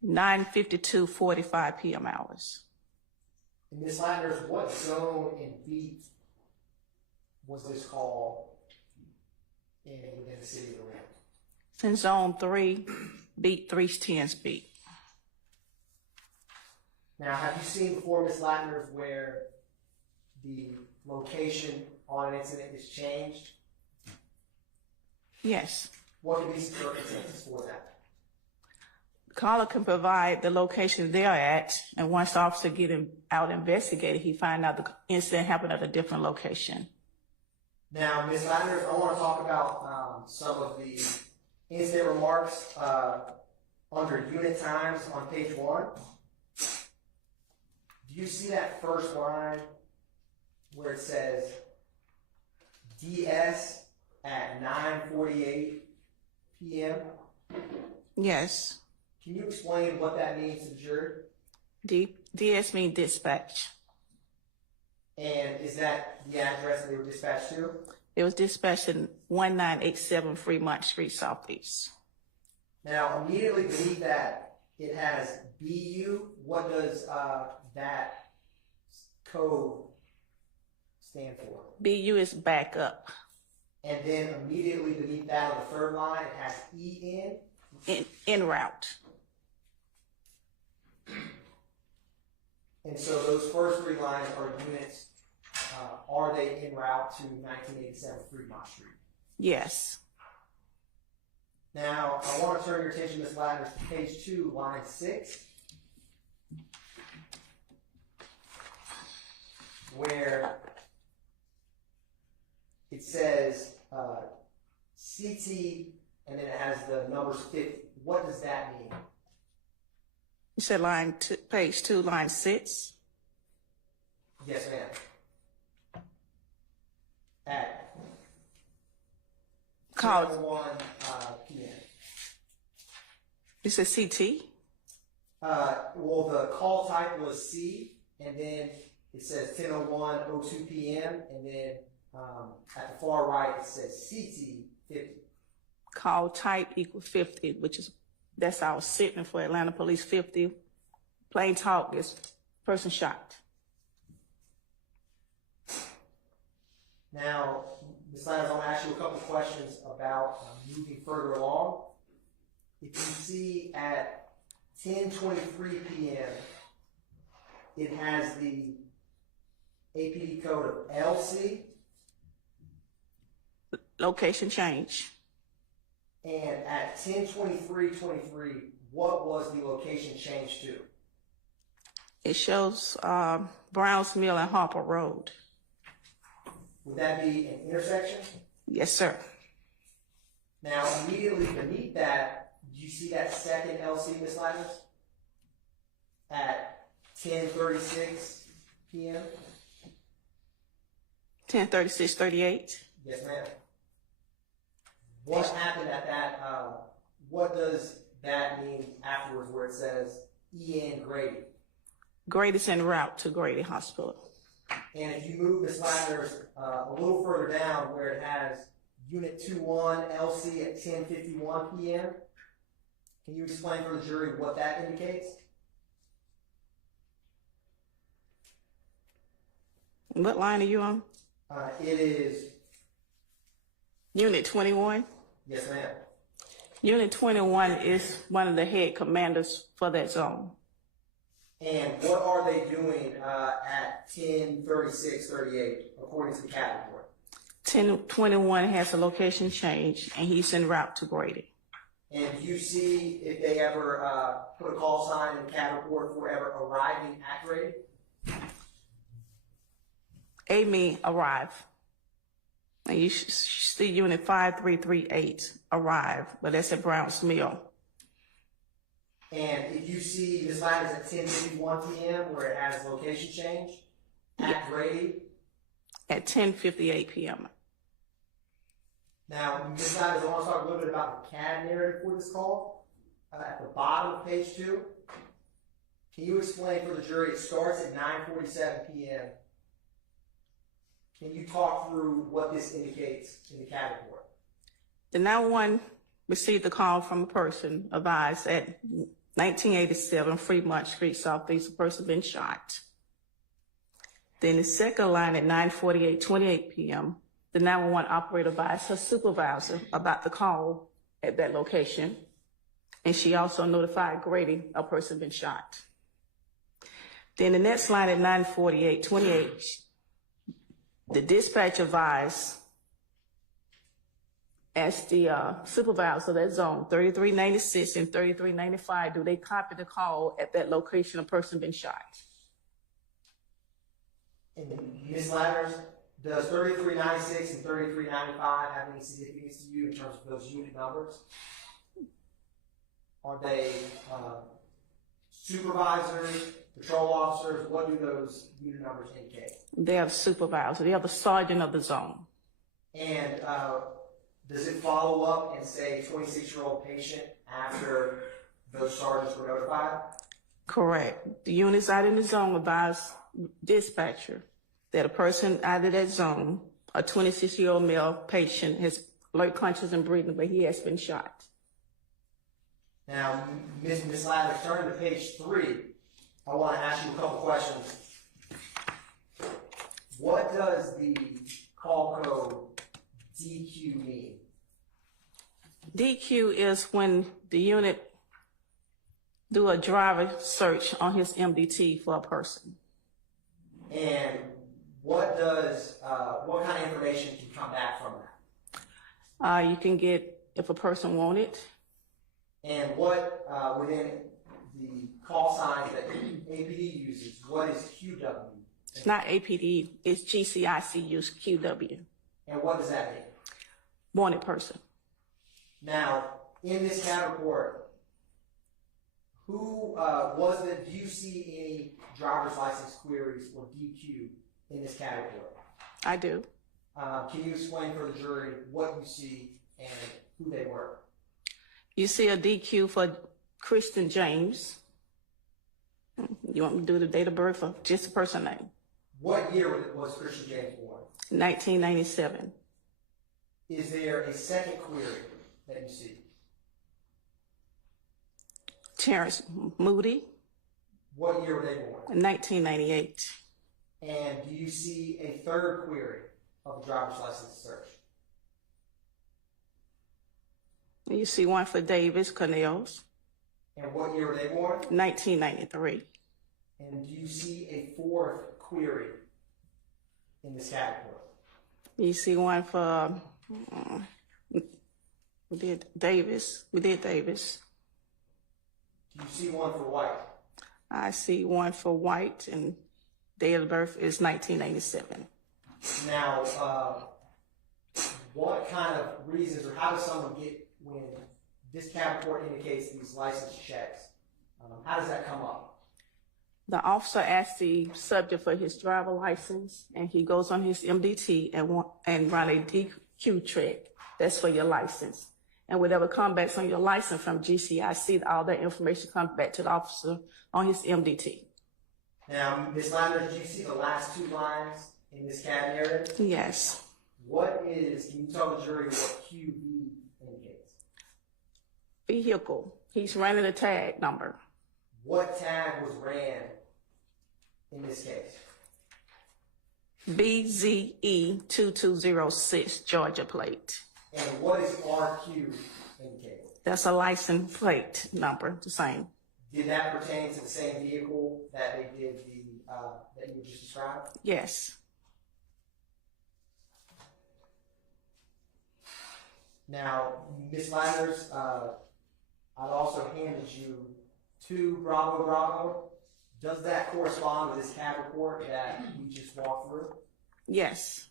9:52:45 p.m. hours. And Ms. Latners, what zone and beat was this call in within the city of Atlanta? It's in zone 3, beat 310's beat. Now, have you seen before, Ms. Latners, where the location on an incident is changed? Yes. What could be some circumstances for that? Caller can provide the location they're at, and once the officer get him out investigated, he find out the incident happened at a different location. Now, Ms. Ladders, I want to talk about some of the incident remarks under unit times on page 1. Do you see that first line where it says DS at 9:48 p.m.? Yes. Can you explain what that means to the jury? DS mean dispatch. And is that the address that they were dispatched to? It was dispatched in 1987 Fremont Street Southeast. Now, immediately beneath that, it has BU. What does that code stand for? BU is backup. And then immediately beneath that on the third line, it has EN. En route. And so those first 3 lines are units. Are they en route to 1987 Fremont Street? Yes. Now, I want to turn your attention, Ms. Ladders, to page 2, line 6, where it says CT, and then it has the numbers 50. What does that mean? You said page 2, line 6? Yes, ma'am. At Call. 1 p.m. You said CT? Well, the call type was C, and then it says 10:01:02 p.m., and then at the far right it says CT 50. Call type equal 50, that's our statement for Atlanta Police 50. Plain talk is person shot. Now, Ms. Ladders, I want to ask you a couple questions about moving further along. If you see at 10:23 p.m., it has the APD code of LC, Location change. and at 10:23:23, what was the location changed to? It shows Browns Mill and Harper Road. Would that be an intersection? Yes, sir. Now, immediately beneath that, do you see that second LC, Ms. Ladders? At 10:36 p.m.? 10:36:38. Yes, ma'am. What happened at that, what does that mean afterwards where it says EN Grady? Grady's en route to Grady Hospital. And if you move Ms. Ladders a little further down where it has Unit 21 LC at 10:51 p.m., can you explain for the jury what that indicates? What line are you on? It is, Unit 21? yes, ma'am. Unit 21 is one of the head commanders for that zone. And what are they doing at 10:36:38 according to the CAD report? 1021 has a location change, and he's en route to Grady. And do you see if they ever put a call sign in the CAD report for ever arriving at Grady? Amy arrive. And you see Unit 5338 arrive, but that's at Browns Mill. And if you see Ms. Ladders at 10:51 p.m. where it has location change at Grady? At 10:58 p.m. Now, Ms. Ladders, I want to talk a little bit about the CAD narrative for this call. At the bottom of page 2, can you explain for the jury, it starts at 9:47 p.m. Can you talk through what this indicates in the CAD report? The 911 received a call from a person advised at 1987 Fremont Street Southeast, a person been shot. Then the second line at 9:48:28 p.m., the 911 operator advised her supervisor about the call at that location, and she also notified Grady a person been shot. Then the next line at 9:48:28, the dispatch advised as the supervisor of that zone, 3396 and 3395, do they copy the call at that location a person been shot? And Ms. Ladders, does 3396 and 3395 have any significance to you in terms of those unit numbers? Are they supervisors, patrol officers? What do those unit numbers indicate? They are the supervisor. They are the sergeant of the zone. And does it follow up and say 26-year-old patient after those sergeants were notified? Correct. The units out in the zone advise dispatcher that a person out of that zone, a 26-year-old male patient, has alert conscious and breathing, but he has been shot. Now, Ms. Ladders, turning to page 3, I want to ask you a couple questions. What does the call code DQ mean? DQ is when the unit do a driver search on his MDT for a person. And what kind of information can come back from that? You can get if a person want it. And what, within the call signs that APD uses, what is QW? It's not APD, it's GCIC use QW. And what does that mean? Wanted person. Now, in this CAD report, do you see any driver's license queries or DQ in this CAD report? I do. Can you explain for the jury what you see and who they were? You see a DQ for Kristen James. You want me to do the date of birth or just the person name? What year was Christian James born? 1997. Is there a second query that you see? Terrence Moody. What year were they born? 1998. And do you see a third query of a driver's license search? You see one for Davis Cornels. And what year were they born? 1993. And do you see a fourth query in this category? You see one for, we did Davis. Do you see one for White? I see one for White, and date of birth is 1987. Now, what kind of reasons, or how does someone get, when this CAD report indicates these license checks, how does that come up? The officer asks the subject for his driver license, and he goes on his MDT and run a DQ check. That's for your license. And whatever comes back on your license from GCIC, all that information comes back to the officer on his MDT. Now, Ms. Landers, do you see the last two lines in this CAD narrative? Yes. Can you tell the jury what QB indicates? Vehicle. He's running a tag number. What tag was ran in this case? BZE 2206 Georgia plate. And what is RQ indicate? That's a license plate number, the same. Did that pertain to the same vehicle that they did that you just described? Yes. Now, Ms. Landers, I've also handed you 2 Bravo Bravo. Does that correspond with this CAD report that we just walked through? Yes.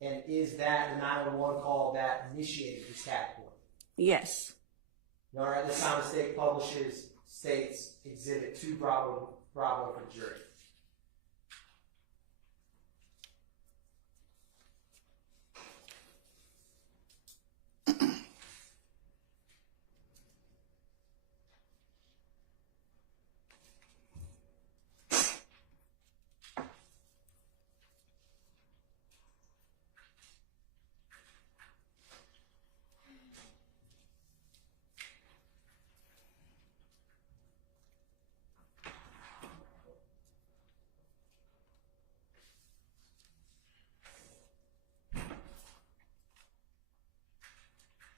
And is that the 911 call that initiated this CAD report? Yes. All right, this time the state publishes states exhibit 2 Bravo Bravo for the jury.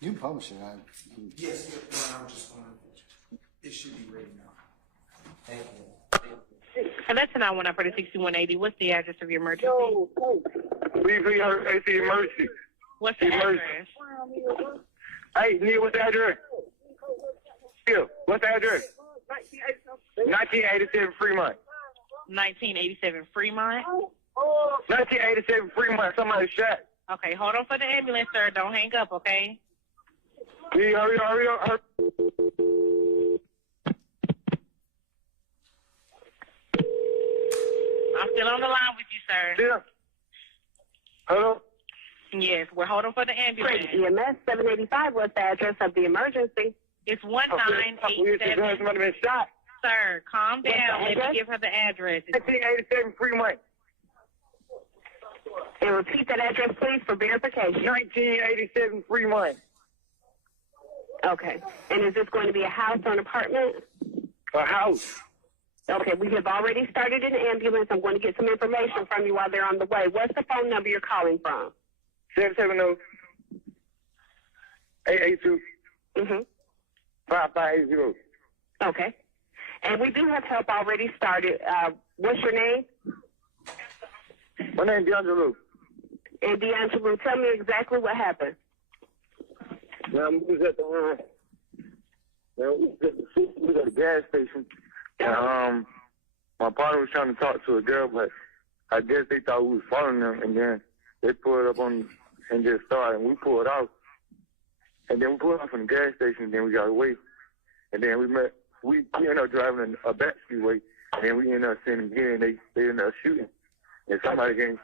You can publish it. Yes, I'm just going to, it should be ready now. Thank you. And that's an I-1 for the 6180. What's the address of your emergency? BVAC emergency. What's the address? Hey, Neil, what's the address? Neil, what's the address? 1987 Fremont. 1987 Fremont. 1987 Fremont. Somebody shot. Okay, hold on for the ambulance, sir. Don't hang up, okay? Yeah, hurry up. I'm still on the line with you, sir. Yeah. Hello? Yes, we're holding for the ambulance. EMS 785, what's the address of the emergency? It's 1987. Somebody been shot. Sir, calm down. Let me give her the address. 1987 Fremont. And repeat that address, please, for verification. 1987 Fremont. Okay. And is this going to be a house or an apartment? A house. Okay, we have already started an ambulance. I'm going to get some information from you while they're on the way. What's the phone number you're calling from? 770-882. 5580. Okay. And we do have help already started. What's your name? My name is D'Angelo. And D'Angelo, tell me exactly what happened. Now, we was at the gas station. And, my partner was trying to talk to a girl, but I guess they thought we was following them, and then they pulled up on and just started, and we pulled off. And then we pulled off from the gas station, and then we got away. And then we ended up driving a back streetway, and then we ended up seeing them here, and they ended up shooting. And somebody ended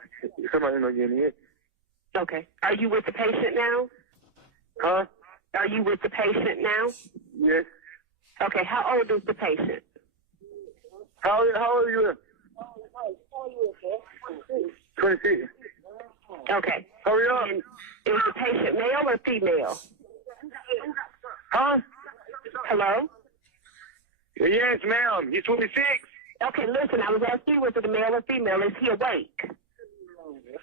up getting hit. Okay. Are you with the patient now? Huh? Are you with the patient now? Yes. Okay. How old is the patient? How old are you? 26. Okay. Hurry up. And is the patient male or female? Huh? Hello? Yes, ma'am. He's 26. Okay, listen, I was asking you, was it a male or female? Is he awake?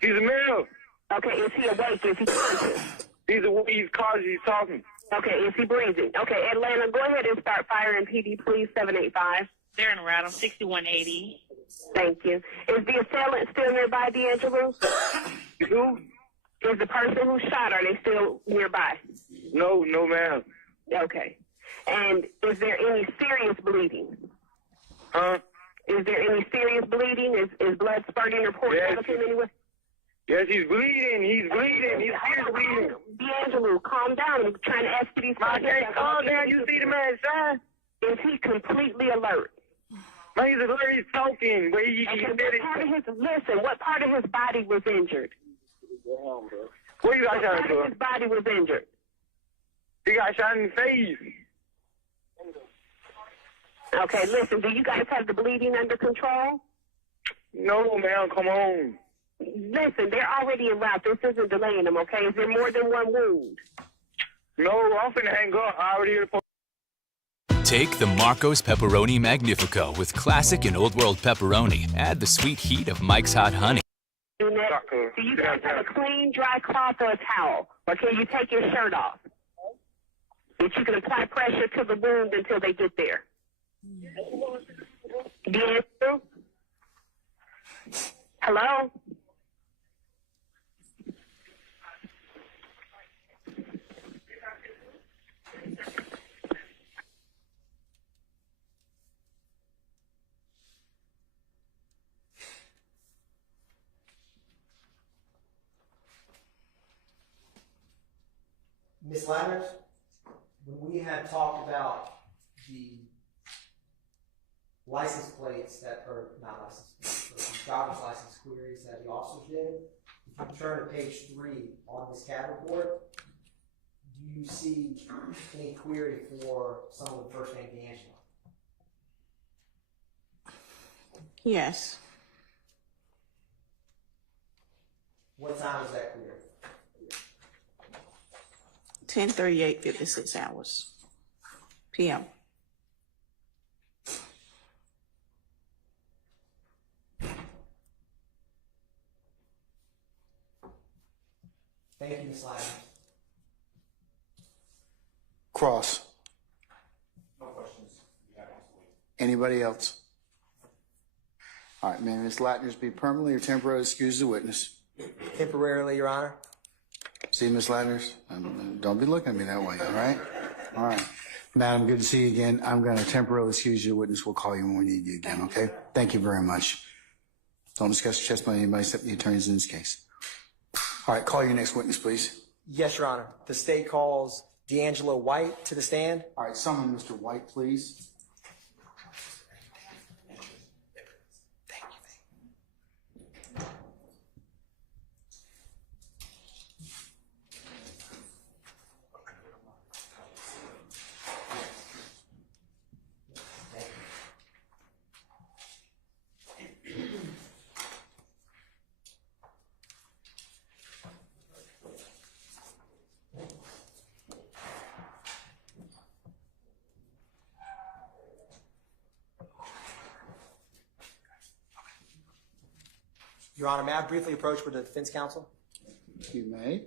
He's a male. Okay, is he awake? Is he conscious? He's conscious. He's talking. Okay, is he breathing? Okay, Atlanta, go ahead and start firing PD, please, 785. They're en route on 6180. Thank you. Is the assailant still nearby, D'Angelo? Who? Is the person who shot, are they still nearby? No, ma'am. Okay. And is there any serious bleeding? Huh? Is there any serious bleeding? Is blood spurting or pouring out of him anywhere? Yes, he's bleeding. He's bleeding. He's still bleeding. D'Angelo, calm down. I'm trying to ask you these questions. Okay, calm down. You see the man shine? Is he completely alert? Man, he's alert. He's talking. But Listen, what part of his body was injured? What you got shot in? What part of his body was injured? He got shot in the face. Okay, listen, do you guys have the bleeding under control? No, ma'am, come on. Listen, they're already en route. This isn't delaying them, okay? Is there more than one wound? No, I'm finna hang up. I already hear the Take the Marco's Pepperoni Magnifico with classic and Old World pepperoni. Add the sweet heat of Mike's Hot Honey. Do you guys have a clean, dry cloth or a towel? Or can you take your shirt off? That you can apply pressure to the wound until they get there. D'Angelo? Hello? Ms. Ladders, when we had talked about the license plates that are not license plates, but the driver's license queries that the officers did, if you turn to page 3 on this CAD report, do you see any query for someone with first name D'Angelo? Yes. What time is that query? 10:38, 56 hours. PM. Thank you, Ms. Ladders. Cross. No questions. Anybody else? All right, may Ms. Latners be permanently or temporarily excused as a witness? Temporarily, Your Honor. See, Ms. Ladders? Don't be looking at me that way, all right? All right. Madam, good to see you again. I'm going to temporarily excuse your witness. We'll call you when we need you again, okay? Thank you very much. Don't discuss the testimony of anybody except the attorneys in this case. All right, call your next witness, please. Yes, Your Honor. The state calls D'Angelo White to the stand. All right, summon Mr. White, please. Your Honor, may I briefly approach with the defense counsel? You may.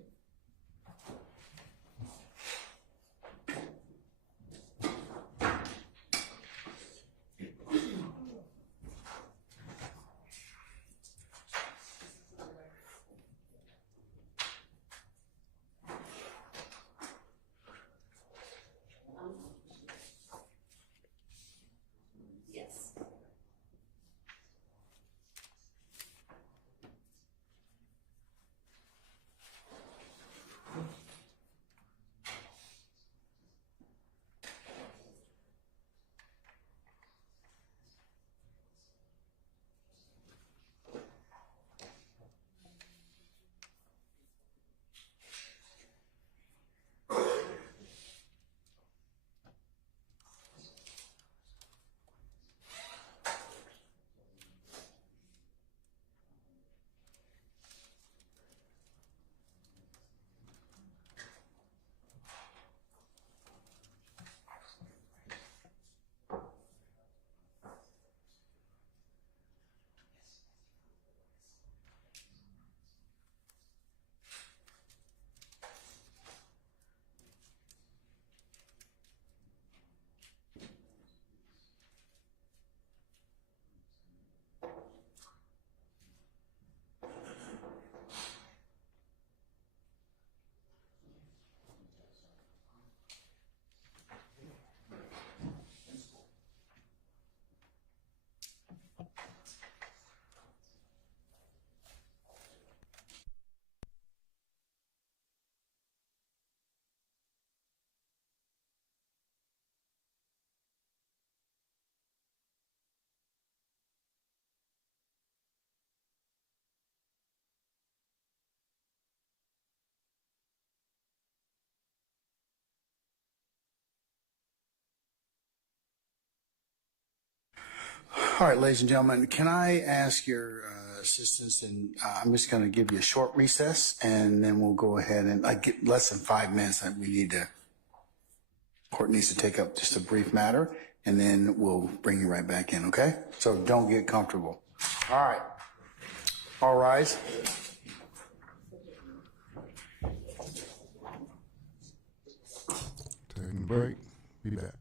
All right, ladies and gentlemen, can I ask your assistance, and I'm just going to give you a short recess, and then we'll go ahead and get less than 5 minutes that we need to, court needs to take up just a brief matter, and then we'll bring you right back in, okay? So don't get comfortable. All right. All rise. Taking a break. Be back.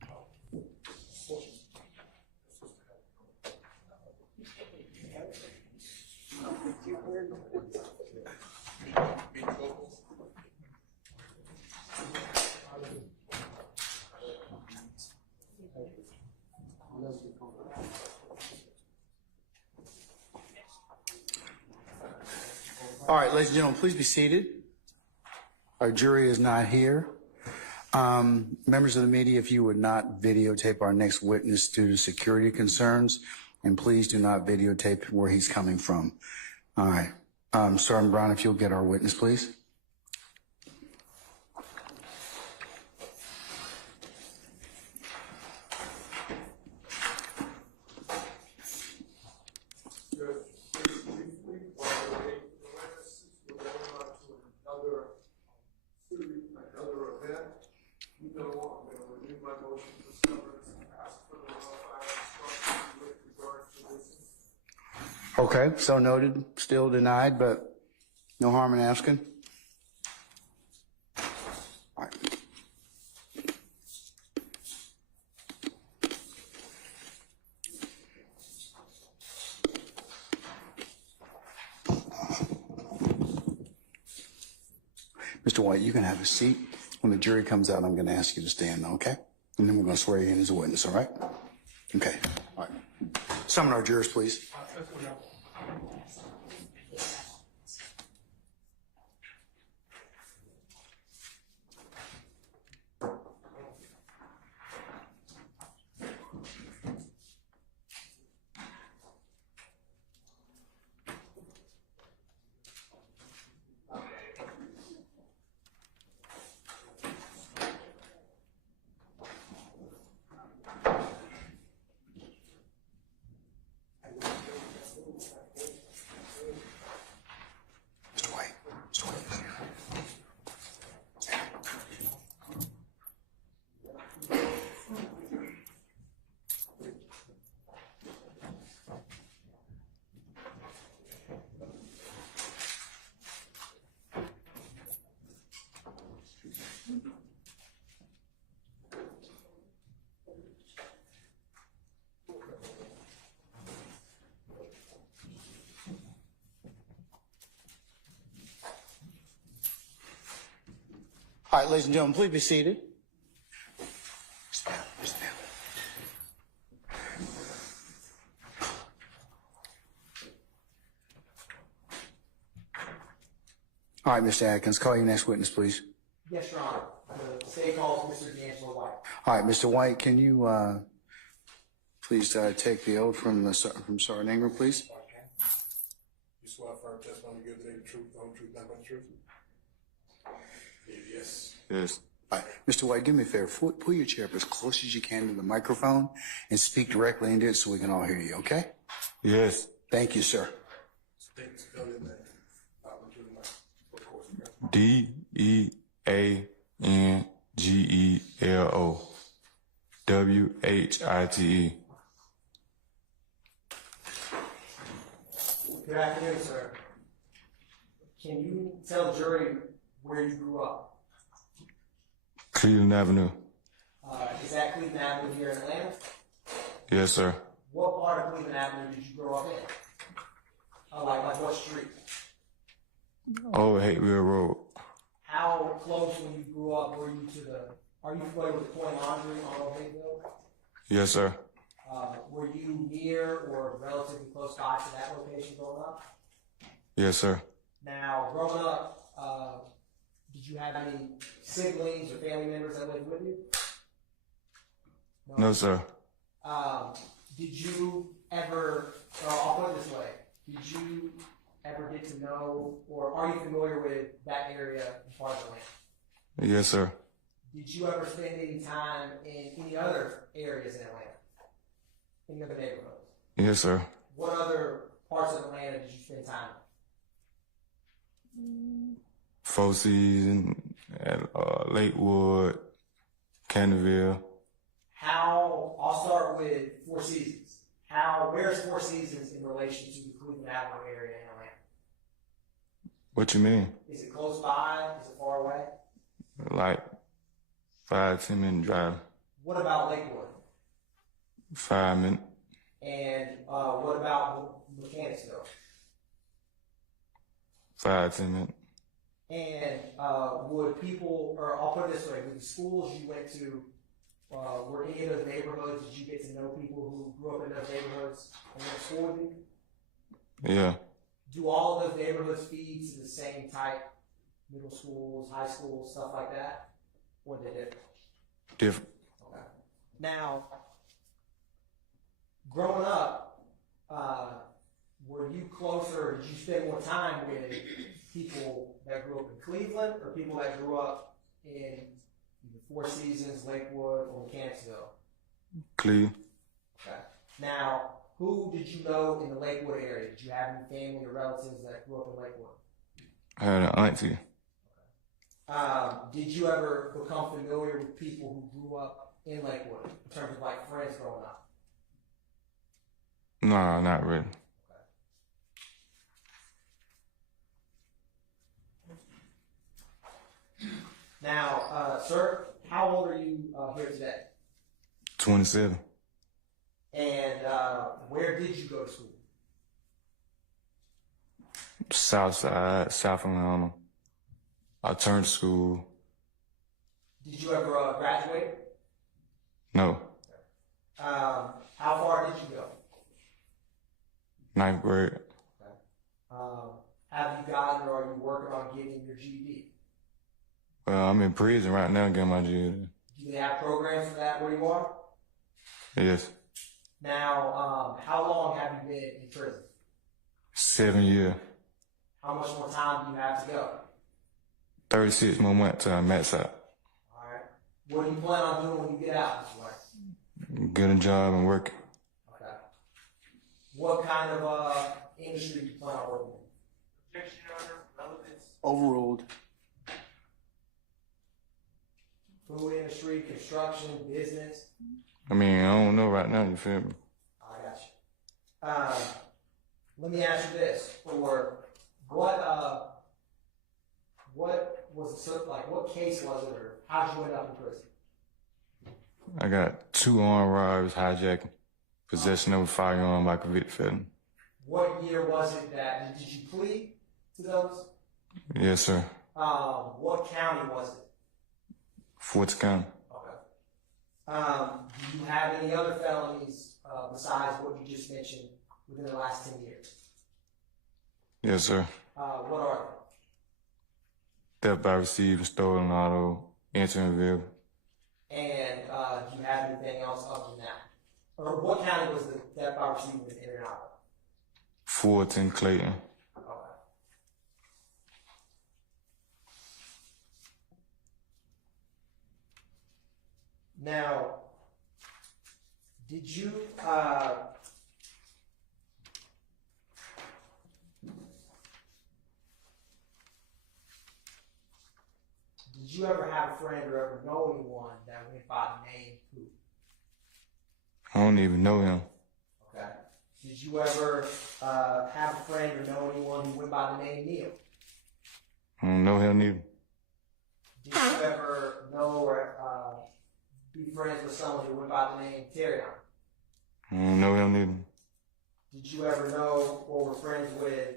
All right, ladies and gentlemen, please be seated. Our jury is not here. Members of the media, if you would not videotape our next witness due to security concerns, and please do not videotape where he's coming from. All right. Sergeant Brown, if you'll get our witness, please. Okay, so noted, still denied, but no harm in asking. All right. Mr. White, you can have a seat. When the jury comes out, I'm going to ask you to stand, okay? And then we're going to swear you in as a witness, all right? Okay. All right. Summon our jurors, please. Mr. White. Mr. White. All right, ladies and gentlemen, please be seated. Sit down, sit down. All right, Mr. Atkins, call your next witness, please. Yes, Your Honor. The state calls Mr. D'Angelo White. All right, Mr. White, can you please take the oath from Sergeant Ingram, please? You swear firm testimony you give today the truth, the whole truth, nothing but the truth? Yes. Yes. All right, Mr. White, do me a favor. Pull your chair up as close as you can to the microphone and speak directly into it so we can all hear you, okay? Yes. Thank you, sir. State spell your name. Deangelo White. Good afternoon, sir. Can you tell the jury where you grew up? Cleveland Avenue. Is that Cleveland Avenue here in Atlanta? Yes, sir. What part of Cleveland Avenue did you grow up in? Like what street? Old Hateville Road. How close when you grew up were you to are you familiar with the Coin Laundry on Old Hateville? Yes, sir. Were you near or relatively close by to that location growing up? Yes, sir. Now, growing up, did you have any siblings or family members that lived with you? No, sir. Did you ever, I'll put it this way, did you ever get to know, or are you familiar with that area and part of the land? Yes, sir. Did you ever spend any time in any other areas in Atlanta? Any other neighborhoods? Yes, sir. What other parts of Atlanta did you spend time in? Four Seasons, Lakewood, Canterville. I'll start with Four Seasons. Where's Four Seasons in relation to the Cleveland Avenue area in Atlanta? What you mean? Is it close by? Is it far away? Like 5-10 minute drive. What about Lakewood? 5 minutes. And what about Mechanicsville? 5-10 minutes. And would people, or I'll put it this way, with the schools you went to, were any of those neighborhoods, did you get to know people who grew up in those neighborhoods and went to school with you? Yeah. Do all of those neighborhoods feed to the same type, middle schools, high schools, stuff like that? Or are they different? Different. Okay. Now, growing up, were you closer, did you spend more time with people that grew up in Cleveland or people that grew up in either Four Seasons, Lakewood, or Mechanicsville? Cleveland. Okay. Now, who did you know in the Lakewood area? Did you have any family or relatives that grew up in Lakewood? I had an auntie. Did you ever become familiar with people who grew up in Lakewood in terms of like friends growing up? No, not really. Now, sir, how old are you here today? 27. And where did you go to school? South Side, South Atlanta. Alternative school. Did you ever graduate? No. How far did you go? 9th grade. Have you gotten or are you working on getting your GED? Well, I'm in prison right now getting my GED. Do they have programs for that where you are? Yes. Now, how long have you been in prison? 7 years. How much more time do you have to go? 36 more months till I max out. All right. What do you plan on doing when you get out this way? Get a job and work. Okay. What kind of industry do you plan on working in? Objection, Your Honor. Relevance. Overruled. Food industry, construction, business? I mean, I don't know right now, you feel me? I got you. Let me ask you this: for what was it like? What case was it, or how did you end up in prison? I got 2 armed robberies, hijacking, possession of a firearm by convicted felon. What year was it that did you plead to those? Yes, sir. What county was it? Fort County. Okay. Do you have any other felonies besides what you just mentioned within the last 10 years? Yes, sir. What are Theft by receiving stolen auto, entering vehicle. they? And do you have anything else other than that? Or what county was the theft by receiving in and out? Fulton, Clayton. Now, did you ever have a friend or ever know anyone that went by the name who? I don't even know him. Okay. Did you ever have a friend or know anyone who went by the name Neil? I don't know him neither. Did you ever know or be friends with someone who went by the name Terrion? I don't know him neither. Did you ever know or were friends with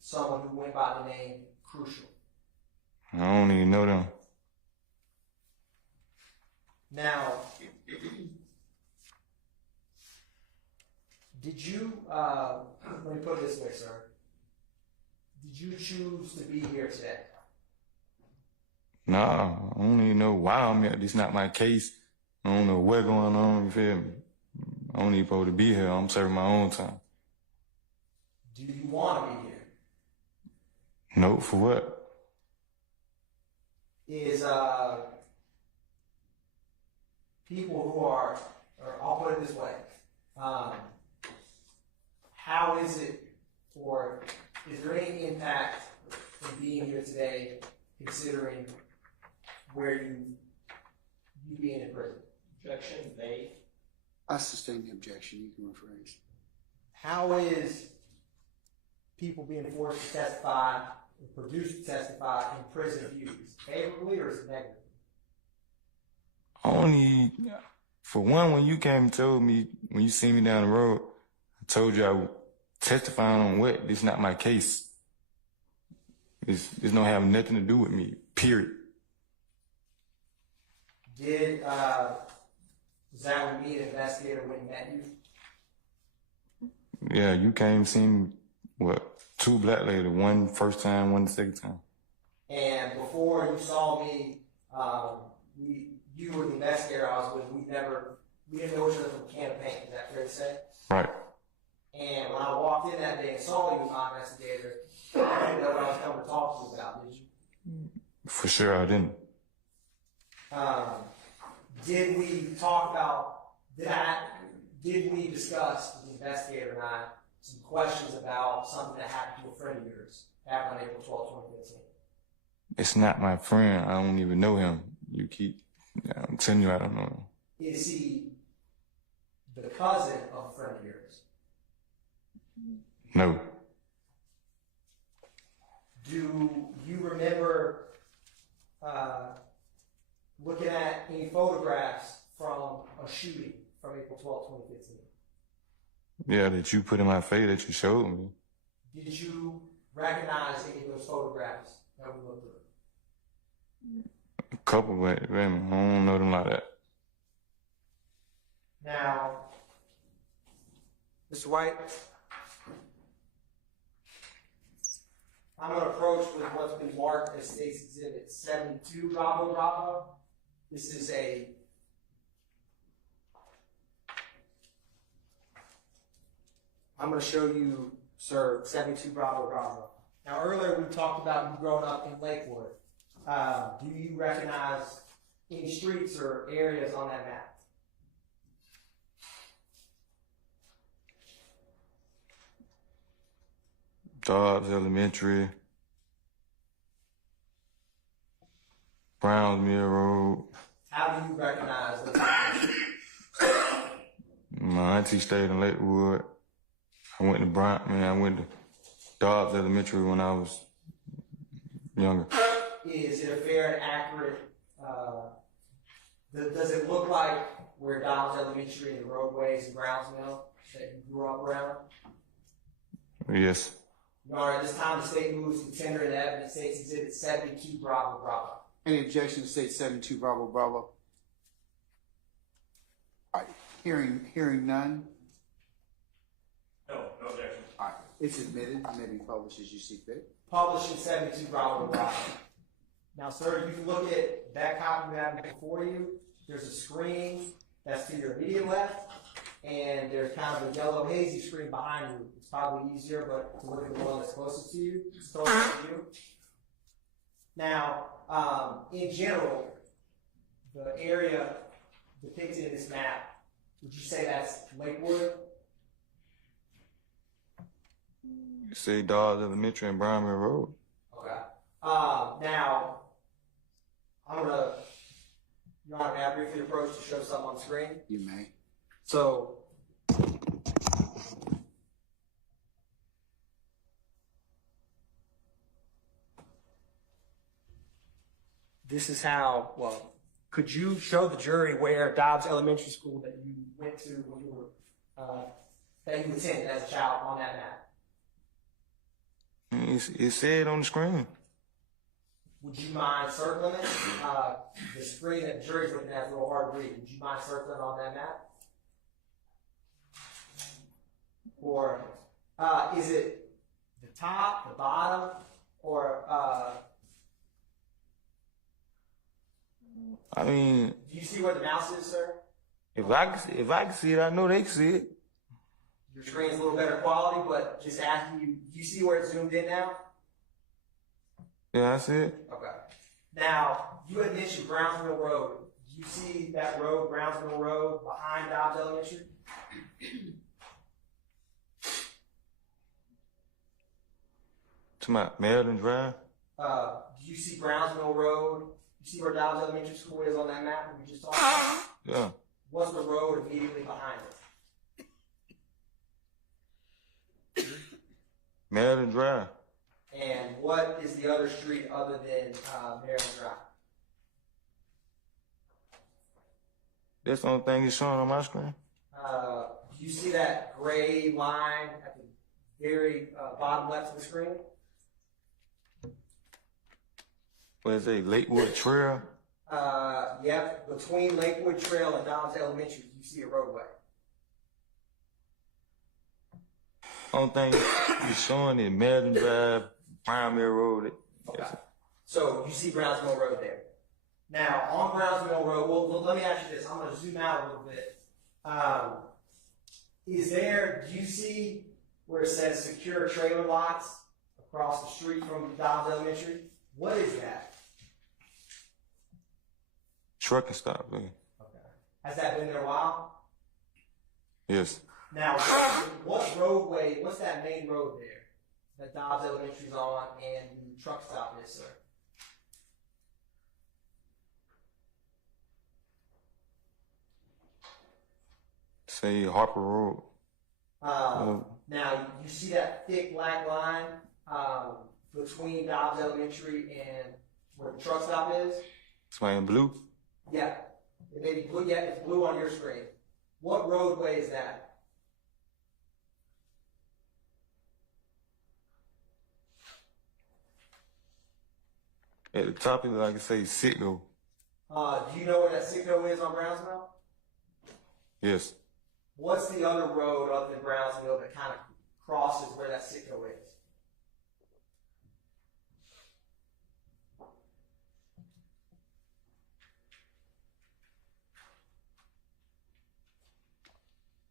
someone who went by the name Crucial? I don't even know them. Now, did you, let me put it this way, sir. Did you choose to be here today? Nah, I don't even know why I'm here. This not my case. I don't know what's going on, you feel me? I don't even supposed to be here. I'm serving my own time. Do you want to be here? No, for what? Is people who are, or I'll put it this way, how is it, or is there any impact in being here today, considering where you being in prison? Objection made. I sustain the objection. You can rephrase. How is people being forced to testify and produced to testify in prison viewed? Favorably or is it negative? Only, for one, when you came and told me, when you see me down the road, I told you I would testify on what? This not my case. This don't have nothing to do with me, period. Did Zach meet an investigator when he met you? Yeah, you came and seen, what, 2 black ladies, one first time, one the second time. And before you saw me, you were the investigator I was with. We didn't know each other from a can of paint. Is that fair to say? Right. And when I walked in that day and saw you as my investigator, I didn't know what I was coming to talk to you about, did you? For sure, I didn't. Did we talk about that? Did we discuss, the investigator and I, some questions about something that happened to a friend of yours back on April 12, 2015? It's not my friend. I don't even know him. You keep, I'm telling you, I don't know him. Is he the cousin of a friend of yours? No. Do you remember looking at any photographs from a shooting from April 12, 2015? Yeah, that you put in my face, that you showed me. Did you recognize any of those photographs Have we looked through it? A couple, but I don't know them like that. Now, Mr. White, I'm going to approach with what's been marked as State's Exhibit 72 Bravo Bravo. This is I'm going to show you, sir, 72 Bravo Bravo. Now, earlier we talked about you growing up in Lakewood. Do you recognize any streets or areas on that map? Dobbs Elementary, Brownsmere Road. How do you recognize those? My auntie stayed in Lakewood. I went to Dobbs Elementary when I was younger. Is it a fair and accurate, does it look like where Dobbs Elementary and the roadways in Brownsville that you grew up around? Yes. Your Honor, at this time, the state moves to tender and evidence State's Exhibit 72 Bravo Bravo. Any objection to state 72 Bravo Bravo? All right, hearing none. No objection. All right, it's admitted, maybe published as you see fit. Publishing 72 Bravo Bravo. Now, sir, you can look at that copy we have before you. There's a screen that's to your immediate left, and there's kind of a yellow hazy screen behind you. It's probably easier, but to look at the one that's closest to you, it's totally up to you. Now, in general, the area depicted in this map, would you say that's Lakewood? You say Dobbs Elementary and Brownsmere Road. Okay. Now, Your Honor, may I briefly approach to show something on screen? You may. So, this is how, well, could you show the jury where Dobbs Elementary School that you went to when you were, that you attended as a child on that map? It said on the screen. Would you mind circling it? The screen that the jury's looking at is a little hard to read. Would you mind circling on that map? Or is it the top, the bottom, or I mean, do you see where the mouse is, sir? if I can see it, I know they can see it. Your screen's a little better quality, but just asking you, do you see where it's zoomed in now? Yeah, I see it. Okay. Now, you had mentioned Brownsville Road. Do you see that road, Brownsville Road, behind Dobbs Elementary? To my Maryland Drive. Do you see Brownsville Road? You see where Dobbs Elementary School is on that map that we just talked about? Yeah. What's the road immediately behind it? Maryland Drive. And what is the other street other than Maryland Drive? That's the only thing it's showing on my screen. Do you see that gray line at the very bottom left of the screen? What is it, Lakewood Trail? Yep, between Lakewood Trail and Dobbs Elementary, you see a roadway. Only thing it's showing is Maryland Drive, Brownsmere Road. Okay. So you see Brownsville Road there. Now, on Brownsville Road, well, let me ask you this. I'm going to zoom out a little bit. Do you see where it says secure trailer lots across the street from Dobbs Elementary? What is that? Trucking stop, man. Okay. Has that been there a while? Yes. Now, what roadway, what's that main road there that Dobbs Elementary's on and the truck stop is, sir? Say Harper Road. Now, you see that thick black line between Dobbs Elementary and where the truck stop is? It's in blue. Yeah. It may be blue. Yeah, it's blue on your screen. What roadway is that? At the top of it, like I say, Sitco. Do you know where that Sitco is on Brownsville? Yes. What's the other road up in Brownsville that kind of crosses where that Sitco is?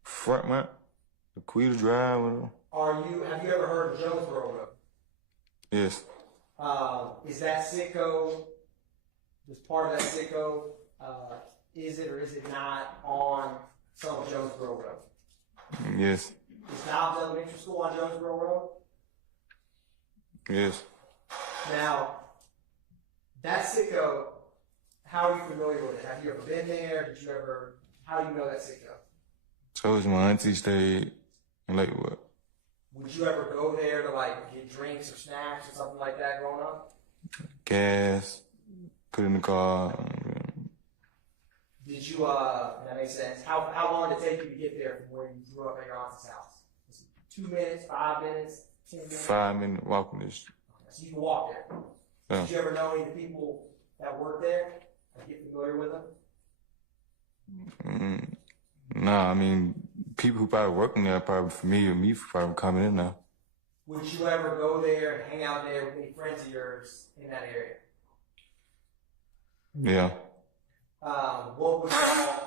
Frontmont, Aquita Drive, whatever. Have you ever heard of Jonesboro Road? Yes. Is that Sitco, is part of that Sitco, is it or is it not on some of Jonesboro Road? Yes. Is Dobbs Elementary School on Jonesboro Road? Yes. Now, that Sitco, how are you familiar with it? Have you ever been there? How do you know that Sitco? Told you my auntie stayed in Lakewood. Would you ever go there to like get drinks or snacks or something like that growing up? Gas, put in the car. Did you, that makes sense. How long did it take you to get there from where you grew up at your aunt's house? Was it 2 minutes, 5 minutes, 10 minutes? 5-minute walking distance. So you can walk there. Yeah. Did you ever know any of the people that work there? Or get familiar with them? Nah, I mean, people who probably working there are probably familiar with me for probably coming in now. Would you ever go there and hang out there with any friends of yours in that area? Yeah. How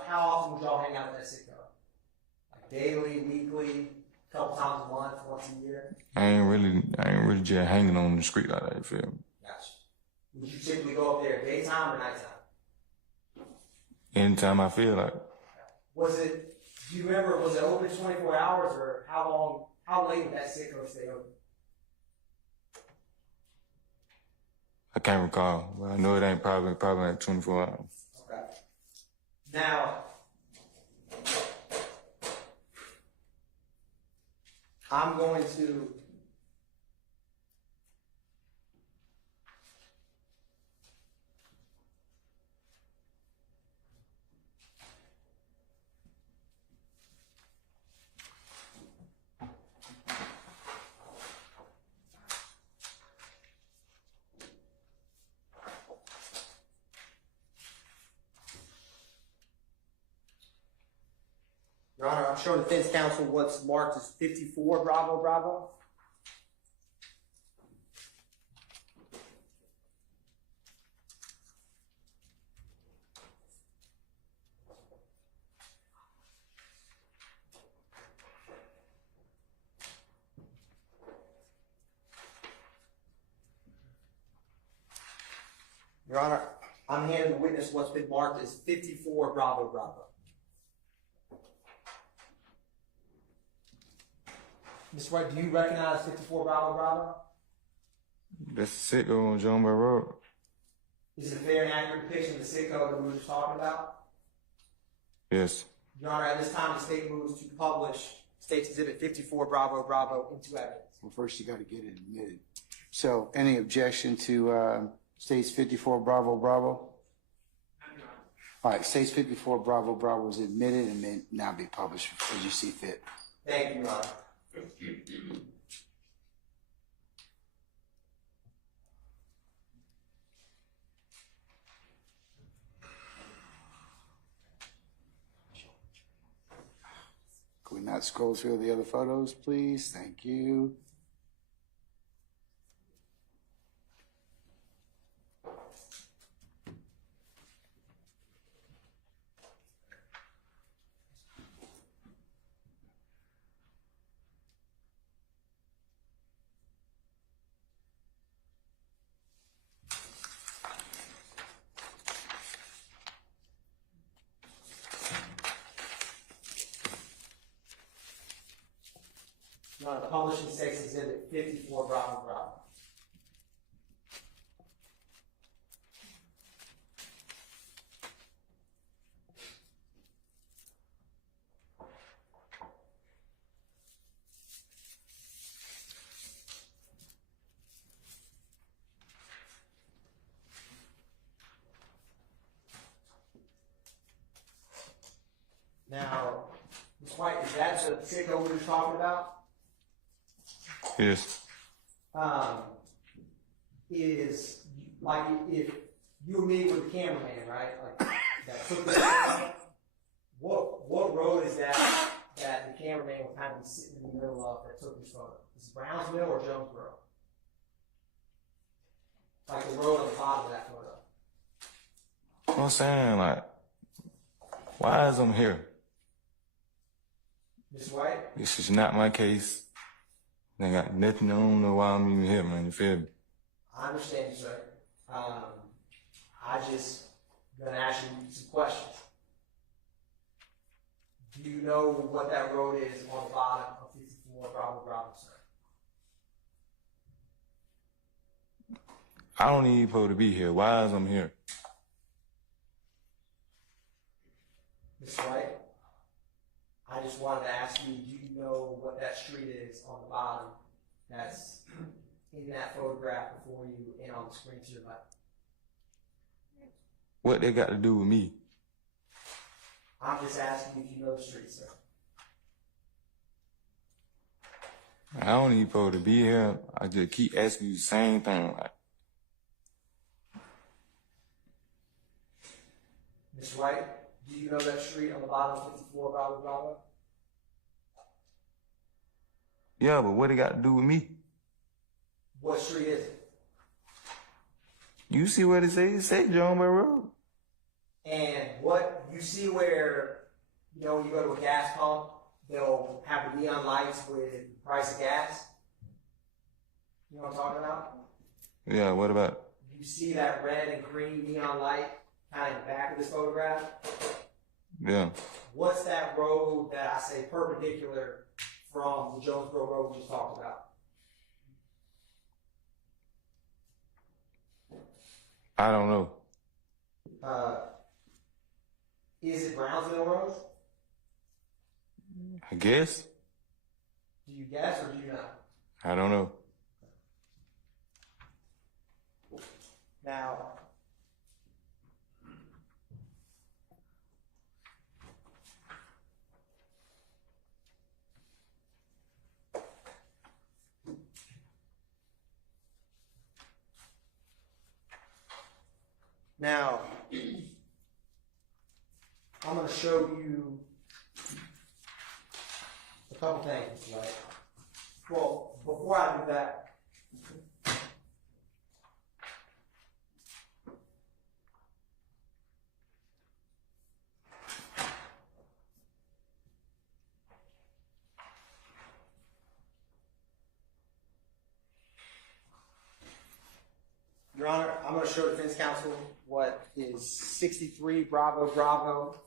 often would y'all hang out at that Sitco? Like daily, weekly, couple times a month, once a year? I ain't really just hanging on the street like that, you feel me? Gotcha. Would you typically go up there daytime or nighttime? Anytime I feel like. Do you remember, was it open 24 hours or how late did that Sitco stay open? I can't recall, but I know it ain't probably like 24 hours. Okay. Now, I'm going to Your Honor, I'm showing the defense counsel what's marked as 54 Bravo Bravo. Your Honor, I'm handing the witness what's been marked as 54 Bravo Bravo. Mr. White, do you recognize 54 Bravo Bravo? That's Sitco on Jonesboro Road. Is it a fair and accurate depiction of the Sitco that we were just talking about? Yes. Your Honor, at this time, the state moves to publish State's Exhibit 54 Bravo Bravo into evidence. Well, first you got to get it admitted. So, any objection to States 54 Bravo Bravo? All right, States 54 Bravo Bravo is admitted and may now be published as you see fit. Thank you, Your Honor. Could we not scroll through the other photos, please? Thank you. Your Honor, publishing State's Exhibit 54 Bravo Bravo. Now, Ms. White, is that the Sitco we were talking about? Yes. like if you and me were the cameraman, right? Like that took the camera, what road is that the cameraman would kind of be sitting in the middle of that took this photo? Is it Brownsville or Jonesboro? Like the road on the bottom of that photo. You know what I'm saying? Like, why is I'm here? Ms. White? This is not my case. They got nothing, I don't know why I'm even here, man, you feel me? I understand you, sir. I just gonna ask you some questions. Do you know what that road is on the bottom of 54 Bravo Bravo, sir? I don't even supposed to be here. Why is I'm here? Ms. White, I just wanted to ask you, do you know what that street is on the bottom that's in that photograph before you and on the screen to your left? What they got to do with me? I'm just asking if you know the street, sir. I don't even supposed to be here. I just keep asking you the same thing. Like, Ms. White, do you know that street on the bottom of 54 Bravo Bravo? yeah, but what they got to do with me? What street is it? You see what it say? It say Jonesboro Road. And what you see where, you know, when you go to a gas pump, they'll have the neon lights with the price of gas. You know what I'm talking about? Yeah, what about it? You see that red and green neon light kind of in the back of this photograph? Yeah. What's that road that I say perpendicular from the Jonesboro Road we just talked about? I don't know. Is it Brownsville Road? I guess. Do you guess or do you know? I don't know. Now, I'm going to show you a couple things, right? Well, before I do that, Your Honor, I'm going to show defense counsel what is 63 Bravo Bravo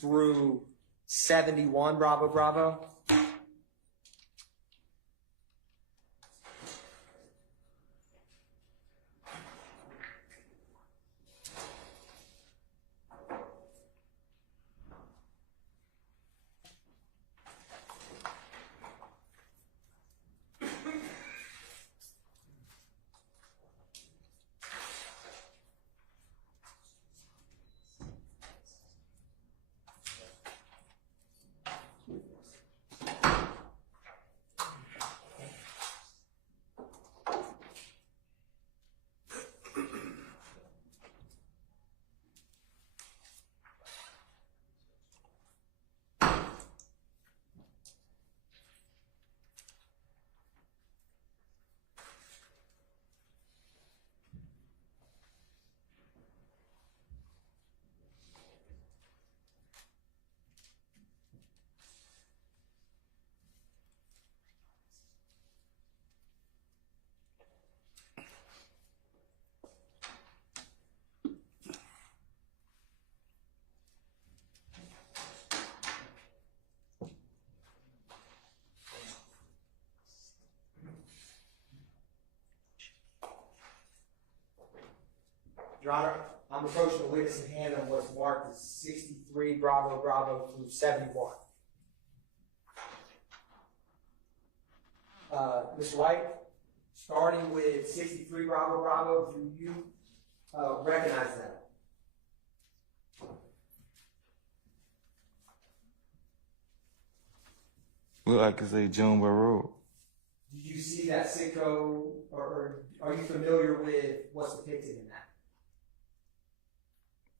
through 71 Bravo Bravo. Your Honor, I'm approaching the witness in hand on what's marked as 63 Bravo Bravo through 71. Mr. White, starting with 63 Bravo Bravo, do you recognize that? Look like it's a Jonesboro Road. Do you see that SITCO, or are you familiar with what's depicted in that?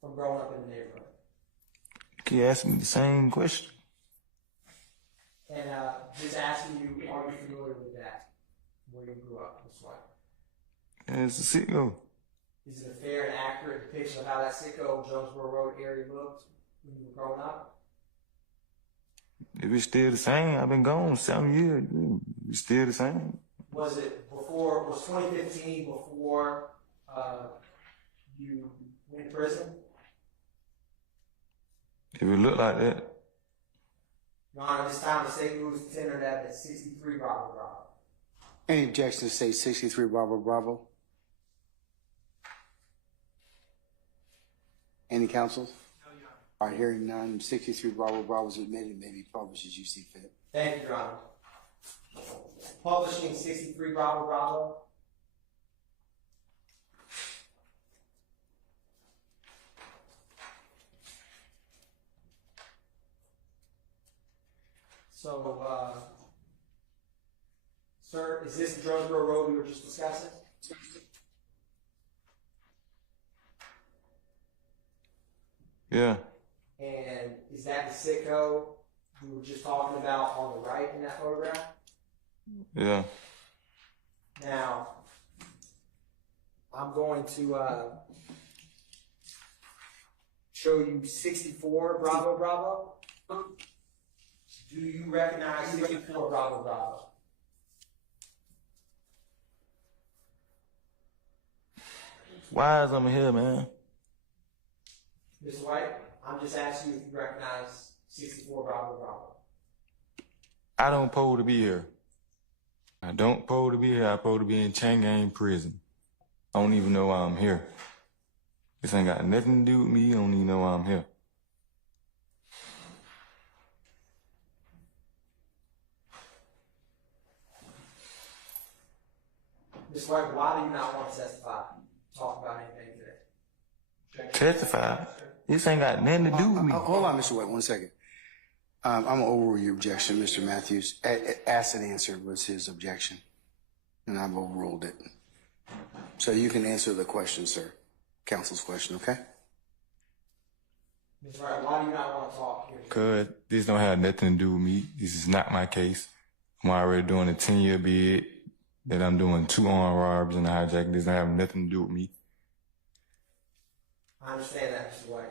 from growing up in the neighborhood? Keep asking me the same question. And just asking you, are you familiar with that, where you grew up, Ms. White? It's a sicko. Is it a fair and accurate depiction of how that Sicko Jonesboro Road area looked when you were growing up? If it's still the same, I've been gone 7 years. It's still the same. Was it before, was 2015 before you went to prison? If it look like that, Your Honor, this time the state rules tendered that at 63 Bravo Bravo. Any objection to say 63 Bravo Bravo? Any counsels? No, Your Honor. All right, hearing none, 63 Bravo Bravo is admitted, may be published as you see fit. Thank you, Your Honor. Publishing 63 Bravo Bravo. So, sir, is this the Jonesboro Road we were just discussing? yeah, And is that the Sicko we were just talking about on the right in that photograph? yeah. Now, I'm going to show you 64 Bravo Bravo. Do you recognize 64 Bravo Bravo? Why is I'm here, man? Ms. White, I'm just asking you if you recognize 64 Bravo Bravo. I don't pose to be here. I don't pose to be here. I pose to be in Chang'an prison. I don't even know why I'm here. This ain't got nothing to do with me. I don't even know why I'm here. Ms. White, why do you not want to testify? Talk about anything today? Testify? This ain't got nothing to do with me. Hold on, Mr. White, 1 second. I'm going to overrule your objection, Mr. Matthews. Asked and answered was his objection, and I've overruled it. So you can answer the question, sir. Counsel's question, okay? Ms. White, why do you not want to talk here? Cause this don't have nothing to do with me. This is not my case. I'm already doing a 10-year bid that I'm doing 2 armed robberies and a hijack. This don't have nothing to do with me. I understand that, Mr. White.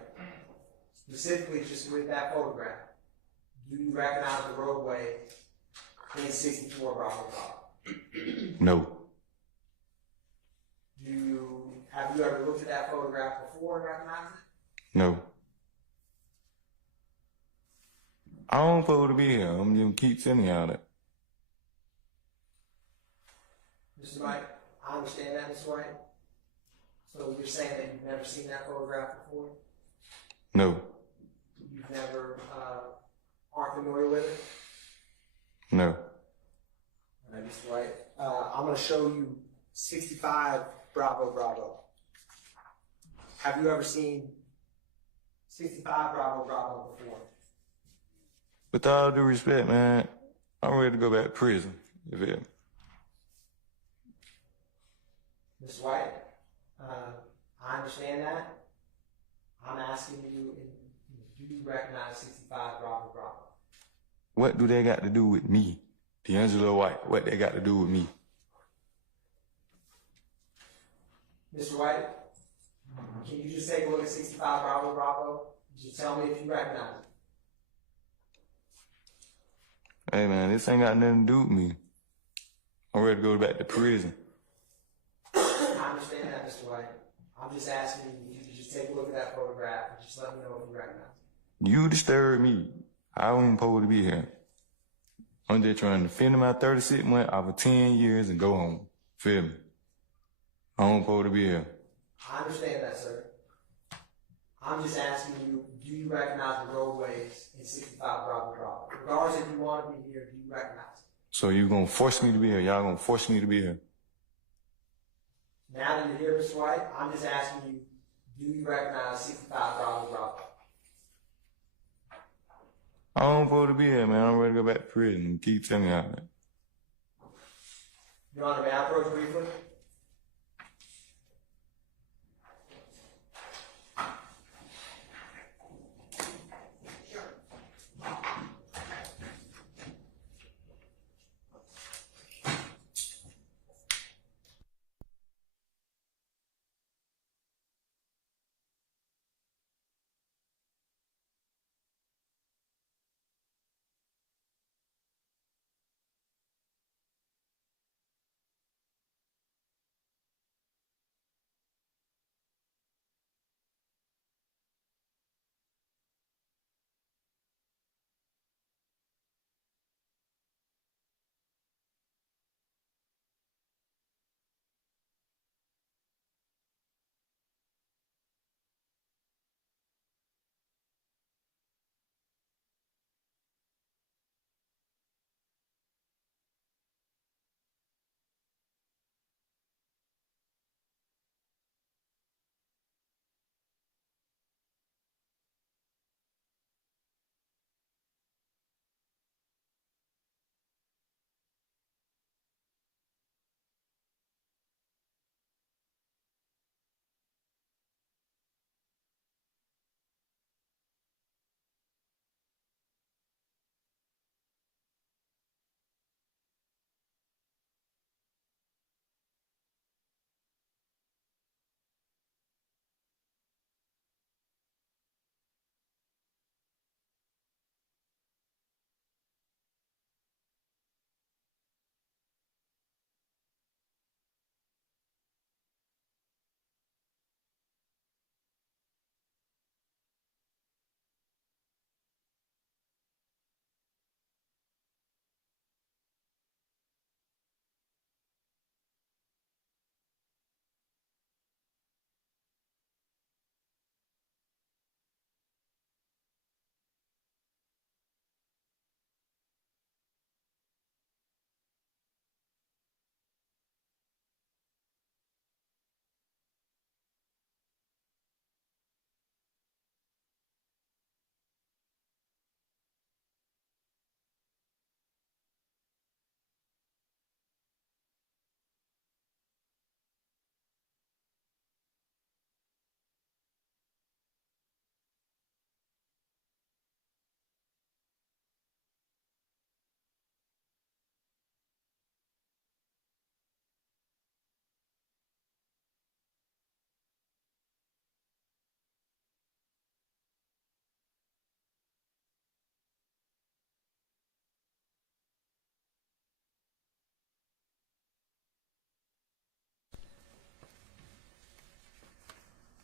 Specifically, just with that photograph, do you recognize the roadway in 64 Bravo Bravo? No. Have you ever looked at that photograph before and recognized it? No. I don't supposed to be here. I'm gonna keep telling y'all that. Mr. White, I understand that, Mr. White. So you're saying that you've never seen that photograph before? No. You've never aren't familiar with it? No. All right, Mr. White. I'm going to show you 65 Bravo Bravo. Have you ever seen 65 Bravo Bravo before? With all due respect, man, I'm ready to go back to prison. You feel me? Ms. White, I understand that. I'm asking you, do you recognize 65 Bravo Bravo? What do they got to do with me? D'Angelo White, what they got to do with me? Mr. White, can you just take a look at 65 Bravo Bravo? Just tell me if you recognize it. Hey, man, this ain't got nothing to do with me. I'm ready to go back to prison. I understand that, Mr. White. I'm just asking you if you could just take a look at that photograph and just let me know if you recognize it. You disturb me. I wasn't supposed to be here. I'm just trying to finish my 36 months off of 10 years and go home. Feel me? I don't supposed to be here. I understand that, sir. I'm just asking you, do you recognize the roadways in 65 Bravo Bravo? Regardless if you want to be here, do you recognize it? So you gonna force me to be here? Y'all gonna force me to be here? Now that you're here, Mr. White, I'm just asking you, do you recognize 65 Bravo Bravo? I don't supposed to be here, man. I'm ready to go back to prison. Keep telling me all that. Your Honor, may I approach briefly?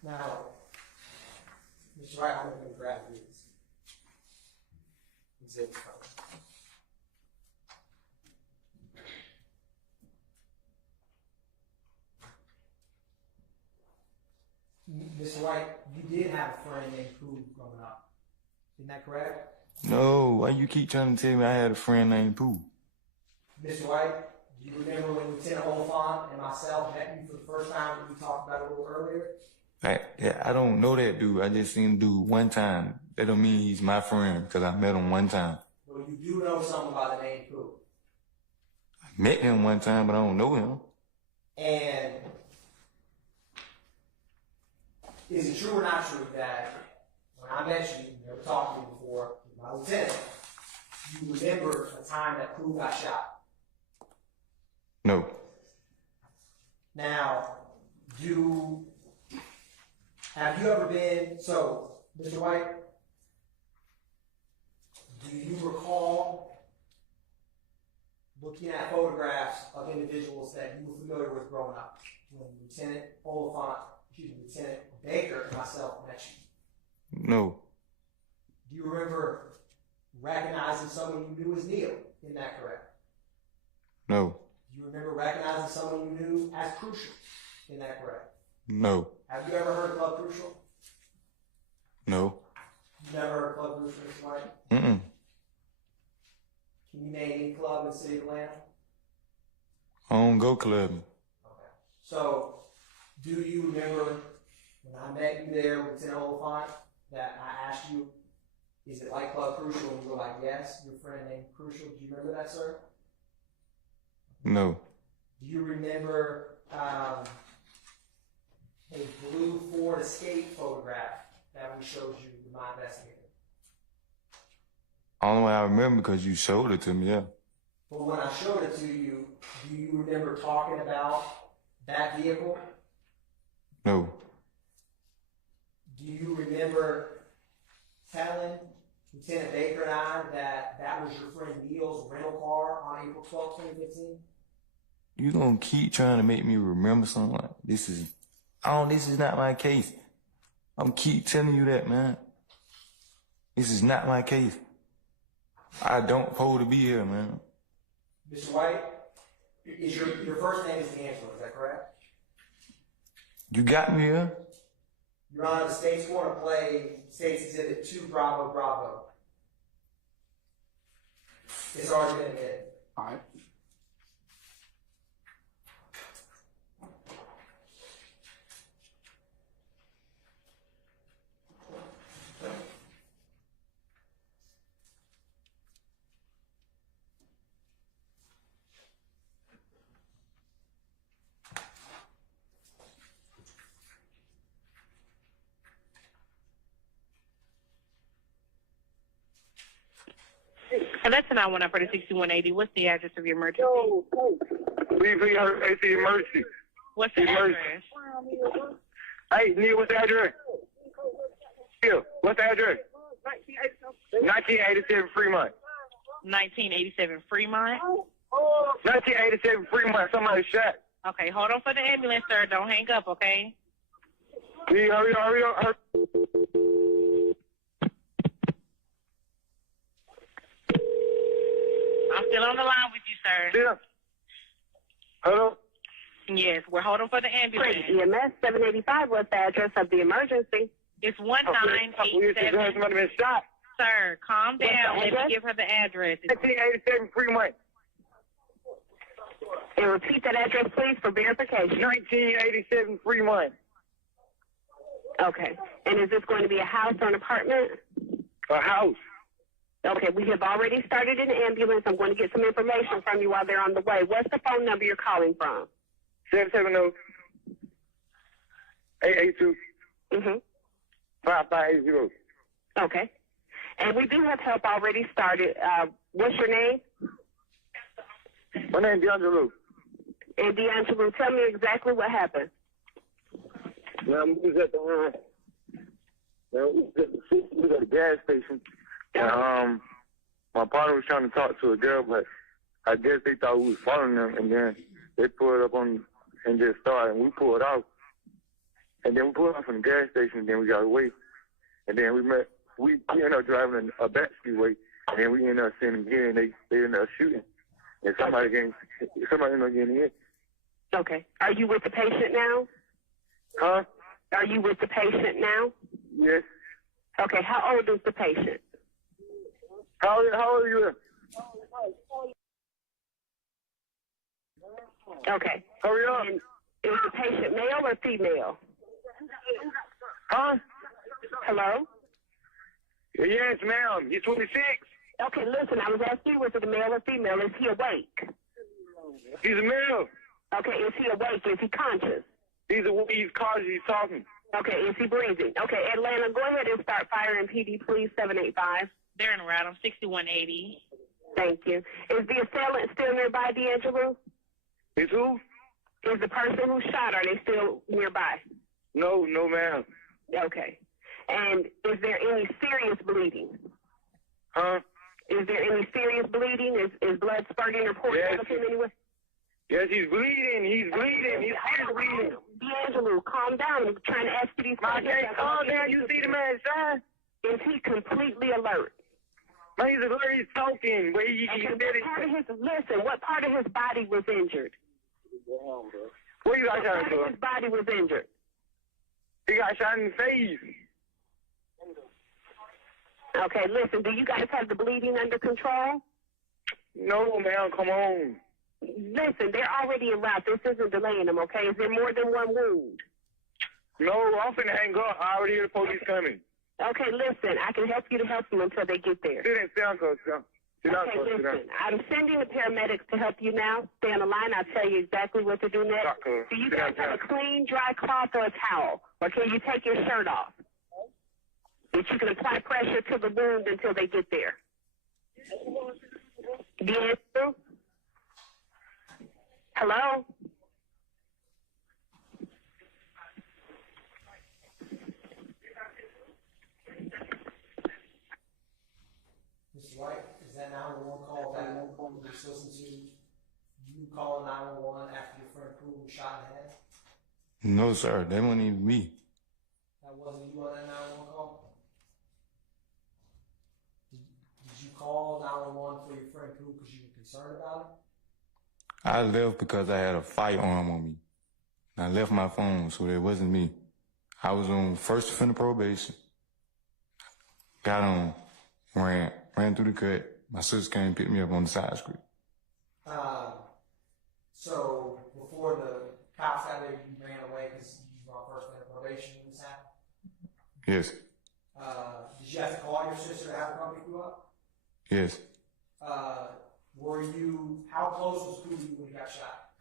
Now, Mr. Wright, I'm going to grab these. Exhibits from Mr. White, you did have a friend named Pooh growing up. Isn't that correct? No, why you keep trying to tell me I had a friend named Pooh? Mr. White, do you remember when Lieutenant Oliphant and myself met you for the first time that we talked about it a little earlier? I don't know that dude. I just seen the dude one time. That don't mean he's my friend because I met him one time. Well, you do know someone by the name Pooh. I met him one time, but I don't know him. And is it true or not true that when I met you, you never talked to me before, my lieutenant, you remember a time that Pooh got shot? No. Now, have you ever been, so, Mr. White, do you recall looking at photographs of individuals that you were familiar with growing up? When Lieutenant Baker and myself met you? No. Do you remember recognizing someone you knew as Neil? Isn't that correct? No. Do you remember recognizing someone you knew as Crucial? Isn't that correct? No. Have you ever heard of Club Crucial? No. You never heard of Club Crucial, Mr. White? Mm-mm. Can you name any club in the city of Atlanta? I don't go clubbing. Okay. So, do you remember when I met you there with Lieutenant Oliphant that I asked you, is it like Club Crucial? And you were like, yes, your friend named Crucial. Do you remember that, sir? No. Do you remember a blue Ford Escape photograph that we showed you with my investigator? Only way I remember because you showed it to me, yeah. But when I showed it to you, do you remember talking about that vehicle? No. Do you remember telling Lieutenant Baker and I that that was your friend Neil's rental car on April 12, 2015? You gonna keep trying to make me remember something like this is not my case. I'm keep telling you that, man. This is not my case. I don't supposed to be here, man. Mr. White, is your first name is D'Angelo, is that correct? You got me here? Your Honor, the state's going to play State's Exhibit 2, Bravo, Bravo. It's already been admitted. All right. And that's an I-1 for the 6180. What's the address of your emergency? Please, AC emergency. What's the Emergency. address? Hey, Neil, what's the address? Neil, what's the address? 1987 Fremont. 1987 Fremont. 1987 Fremont. Somebody shot. Okay, hold on for the ambulance, sir. Don't hang up, okay? Please, hurry up. I'm still on the line with you, sir. Yeah. Hello? Yes, we're holding for the ambulance. EMS 785, what's the address of the emergency? It's 1987. Somebody been shot. Sir, calm down. Let address? me give her the address. 1987 Fremont. And repeat that address, please, for verification. 1987 Fremont. Okay. And is this going to be a house or an apartment? A house. Okay, we have already started an ambulance. I'm going to get some information from you while they're on the way. What's the phone number you're calling from? 770-882-5580. Okay. And we do have help already started. What's your name? My name is D'Angelo. And D'Angelo, tell me exactly what happened. Now, we was at the gas station. And, my partner was trying to talk to a girl, but I guess they thought we was following them, and then they pulled up on and just started, and we pulled off. And then we pulled off from the gas station, and then we got away. And then we ended up driving a back speedway, and then we ended up seeing them again, and they ended up shooting. And somebody ended up getting hit. Okay. Are you with the patient now? Huh? Are you with the patient now? Yes. Okay. How old is the patient? How old are you? Okay. Hurry up. And is the patient male or female? Huh? Hello? Yes, ma'am. He's 26. Okay, listen, I was asking you, was it a male or female? Is he awake? He's a male. Okay, is he awake? Is he conscious? He's conscious. He's talking. Okay, is he breathing? Okay, Atlanta, go ahead and start firing PD, please, 785. They're in route on 6180. Thank you. Is the assailant still nearby, D'Angelo? Is who? Is the person who shot, are they still nearby? No, ma'am. Okay. And is there any serious bleeding? Huh? Is there any serious bleeding? Is blood spurting or pouring out of him anyway? Yes, he's bleeding. He's bleeding. He's still bleeding. D'Angelo, calm down. I'm trying to ask you these questions. Okay, calm down. You see the man shine? Is he completely alert? Man, he's alert. He's talking. But Listen, what part of his body was injured? What you got shot What part of his body was injured? He got shot in the face. Okay, listen, do you guys have the bleeding under control? No, ma'am, come on. Listen, they're already en route. This isn't delaying them, okay? Is there more than one wound? No, I'm finna hang up. I already hear the police coming. Okay, listen, I can help you to help them until they get there. Sit down, cuz. Okay, listen, I'm sending the paramedics to help you now. Stay on the line. I'll tell you exactly what to do next. Do you guys have a clean, dry cloth or a towel? Or can you take your shirt off? That you can apply pressure to the wound until they get there. D'Angelo? Hello? Mr. White, is that 911 call that we're just listening to? You calling 911 after your friend Pooh was shot in the head? No, sir. That wasn't even me. That wasn't you on that 911 call? Did you call 911 for your friend Pooh because you were concerned about it? I left because I had a firearm on me. I left my phone, so it wasn't me. I was on first offender probation. Got on, ran through the cut. My sister came and picked me up on the side street. So before the cops got there, you ran away because you were on first offender probation when this happened? Yes. Did you have to call your sister to have her come pick you up? Yes. How close was Pooh to you when you got shot?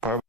Probably.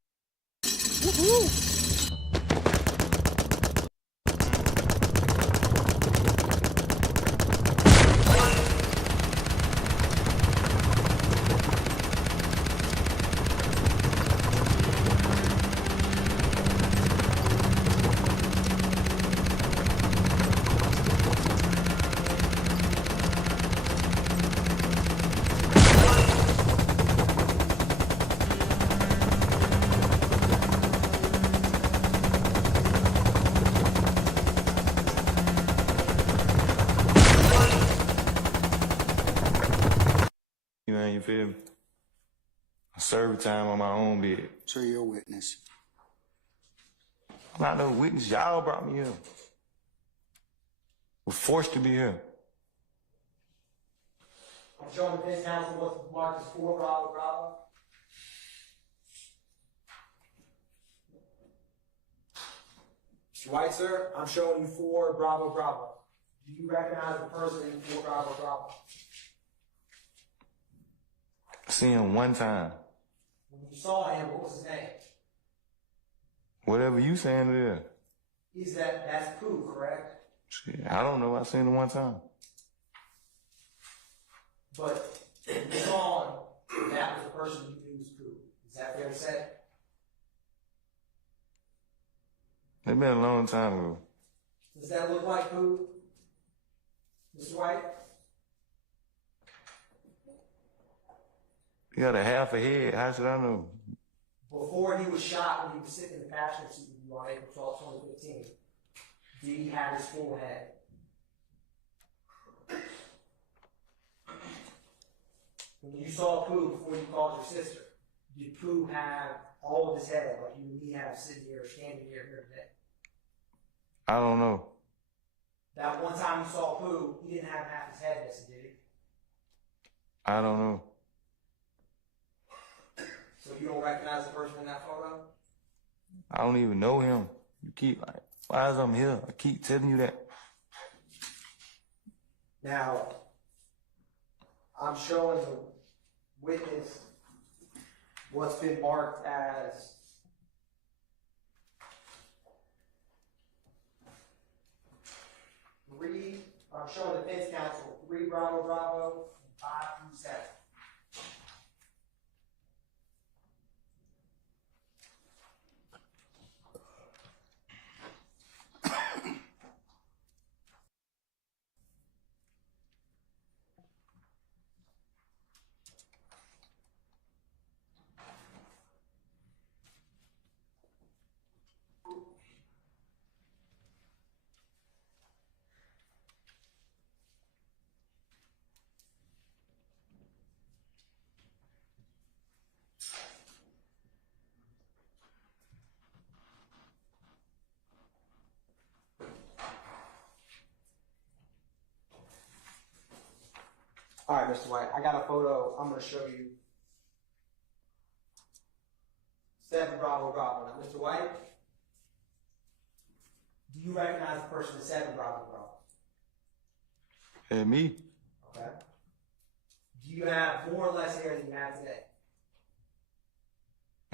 You feel me? I served time on my own bed. So you're a witness. I'm not no witness. Y'all brought me here. We're forced to be here. I'm showing the defense counsel what's marked as 4 Bravo Bravo. Mr. White, sir, I'm showing you 4 Bravo Bravo. Do you recognize the person in 4 Bravo Bravo? Seen him one time. When you saw him, what was his name? Whatever you saying it is. That's Pooh, correct? Shit, I don't know. I seen him one time. But you saw him, that was the person you knew was Pooh. Is that fair to say? It's been a long time ago. Does that look like Pooh? Mr. White? He got a half a head. How should I know? Before he was shot, when he was sitting in the passenger seat with you on April 12, 2015, did he have his full head? When you saw Pooh before you called your sister, did Pooh have all of his head like you and me have sitting here, standing here today? I don't know. That one time you saw Pooh, he didn't have half his head missing, did he? I don't know. So you don't recognize the person in that photo? I don't even know him. You keep like, why is I'm here? I keep telling you that. Now, I'm showing the witness what's been marked as I'm showing the defense counsel 3 Bravo Bravo and 5 through 7. All right, Mr. White, I got a photo. I'm going to show you 7 Bravo Bravo. Now, Mr. White, do you recognize the person in 7 Bravo Bravo? And me? Okay. Do you have more or less hair than you have today?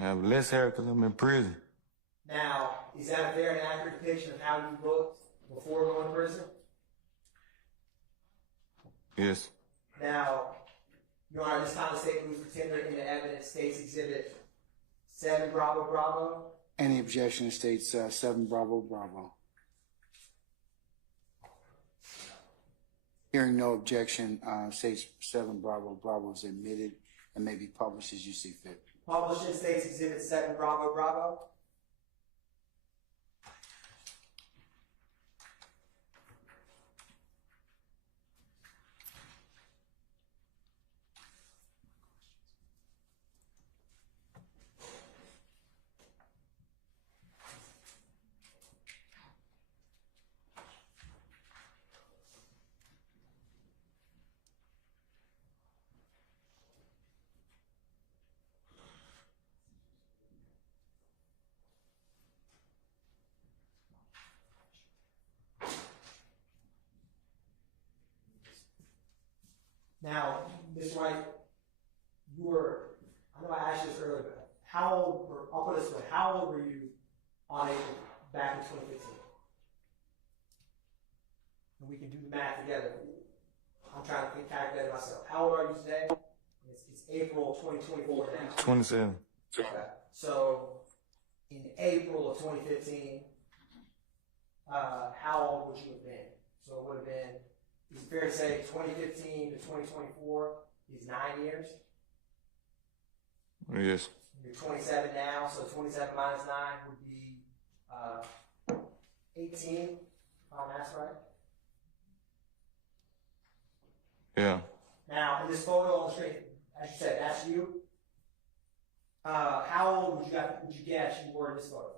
I have less hair because I'm in prison. Now, is that a fair and accurate depiction of how you looked before going to prison? Yes. Now, Your Honor, this time the statement was pretended in the evidence states exhibit 7 Bravo Bravo. Any objection states 7 Bravo Bravo. Hearing no objection, states 7 Bravo Bravo is admitted and may be published as you see fit. Published in states exhibit 7 Bravo Bravo. Now, Ms. White, I know I asked you this earlier, but I'll put it this way, how old were you on April back in 2015? And we can do the math together. I'm trying to calculate it myself. How old are you today? It's April 2024 now. 27. Okay. So, in April of 2015, how old would you have been? So it would have been, is it fair to say 2015 to 2024 is 9 years? Yes. You're 27 now, so 27 minus 9 would be 18, if my math's right. Yeah. Now, in this photo on the screen, as you said, that's you. How old would you guess you were in this photo?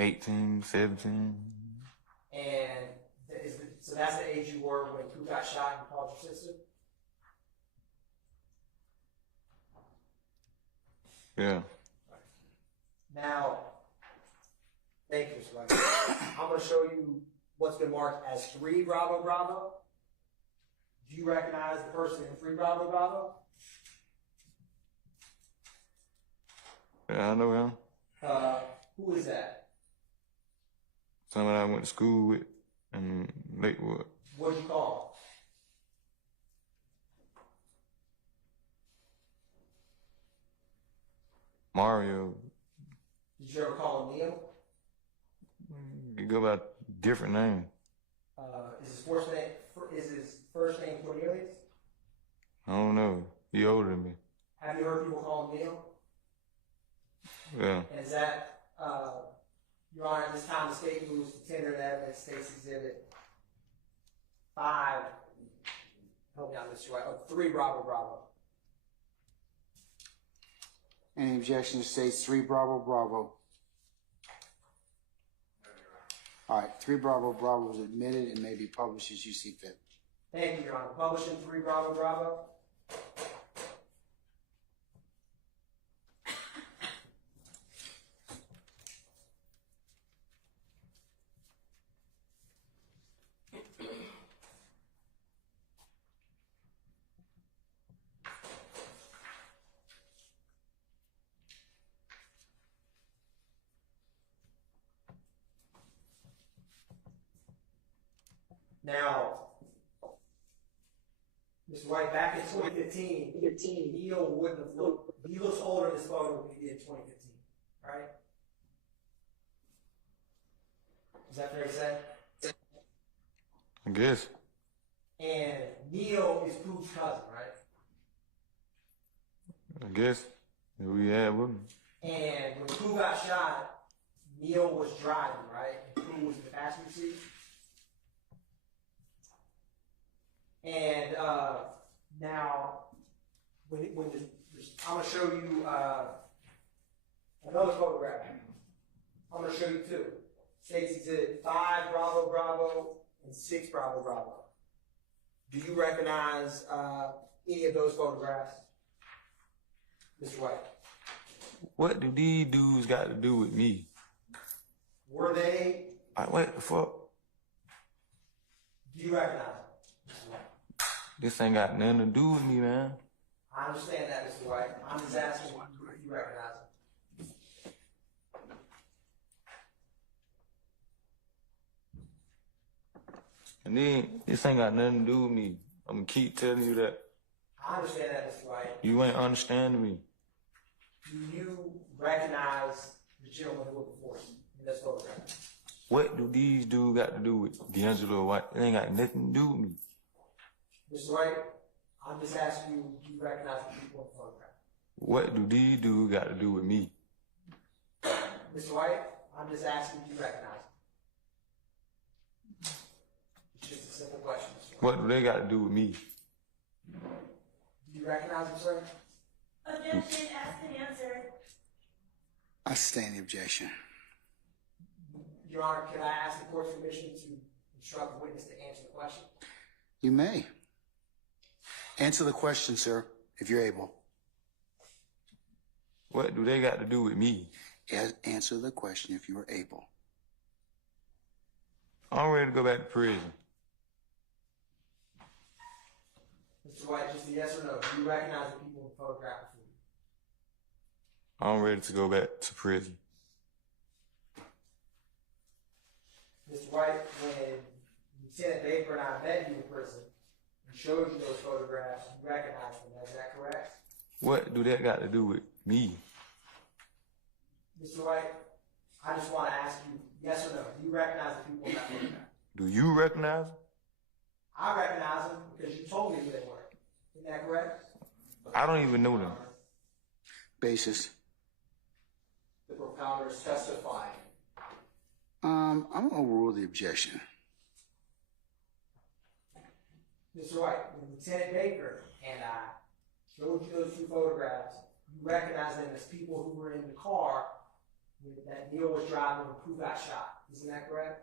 18, 17. And so that's the age you were when you got shot and called your sister? Yeah. Now, thank you, Mr. White. I'm going to show you what's been marked as 3 Bravo Bravo. Do you recognize the person in 3 Bravo Bravo? Yeah, I know him. Who is that? Someone I went to school with in Lakewood. What'd you call him? Mario. Did you ever call him Neil? You go by different name. Is his first name Cornelius? I don't know. He older than me. Have you heard people call him Neil? Yeah. And is that, Your Honor, at this time, the state moves to tender the evidence, State's Exhibit 5, help me out, Mr. White, 3 Bravo Bravo. Any objection to states 3 Bravo Bravo? All right, 3 Bravo Bravo is admitted and may be published as you see fit. Thank you, Your Honor. Publishing 3 Bravo Bravo. Now, Mr. White, back in 2015, Neil wouldn't have looked, he looks older in this photo than he did in 2015, right? Is that fair to say? I guess. And Neil is Pooh's cousin, right? I guess. We had with him. And when Pooh got shot, Neil was driving, right? And Pooh was in the passenger seat. And now, when I'm going to show you another photograph. I'm going to show you 2. States Exhibit 5 Bravo Bravo and 6 Bravo Bravo. Do you recognize any of those photographs, Mr. White? What do these dudes got to do with me? Were they? What the fuck? Do you recognize them? This ain't got nothing to do with me, man. I understand that, Mr. White. I'm just asking if you recognize them. And then, this ain't got nothing to do with me. I'm gonna keep telling you that. I understand that, Mr. White. You ain't understanding me. Do you recognize the gentleman who was before you in this photograph? What do these dudes got to do with D'Angelo White? It ain't got nothing to do with me. Mr. White, I'm just asking you, do you recognize the people in the photograph? What do these dudes got to do with me? Mr. White, I'm just asking, do you recognize them? It's just a simple question, Mr. White. What do they got to do with me? Do you recognize them, sir? Objection, ask and answer. I sustain the objection. Your Honor, can I ask the court's permission to instruct the witness to answer the question? You may. Answer the question, sir, if you're able. What do they got to do with me? Answer the question if you are able. I'm ready to go back to prison. Mr. White, just a yes or no. Do you recognize the people in the photograph before you? I'm ready to go back to prison. Mr. White, when Lieutenant Baker and I met you in prison and showed you those photographs, you recognized them. Is that correct? What do that got to do with me? Mr. White, I just want to ask you, yes or no, do you recognize the people in that photograph? Do you recognize them? I recognize them because you told me who they were. Isn't that correct? I don't even know them. Basis. The propounders testifying. I'm going to overrule the objection. Mr. White, when Lieutenant Baker and I showed you those 2 photographs, you recognize them as people who were in the car that Neil was driving when Pooh got shot. Isn't that correct?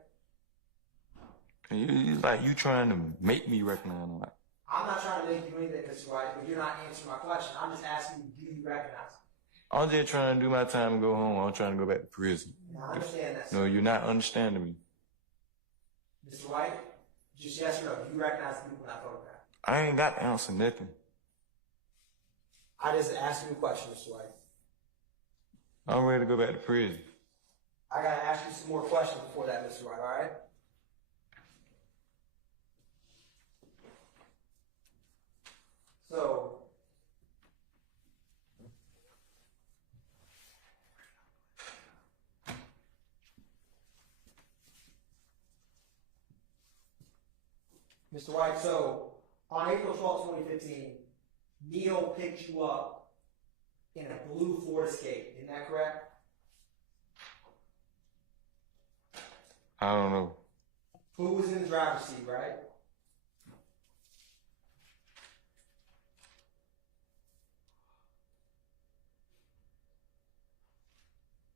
It's like you trying to make me recognize them. I'm not trying to make you anything, Mr. White, but you're not answering my question. I'm just asking you, do you recognize them? I'm just trying to do my time and go home. I'm trying to go back to prison. I understand that, No, sir. you're not understanding me. Mr. White, just yes or no, do you recognize the people in that photograph? I ain't got to answer nothing. I just asked you a question, Mr. White. I'm ready to go back to prison. I gotta ask you some more questions before that, Mr. White, all right? So, Mr. White, so on April 12, 2015, Neil picked you up in a blue Ford Escape. Isn't that correct? I don't know. Who was in the driver's seat, right?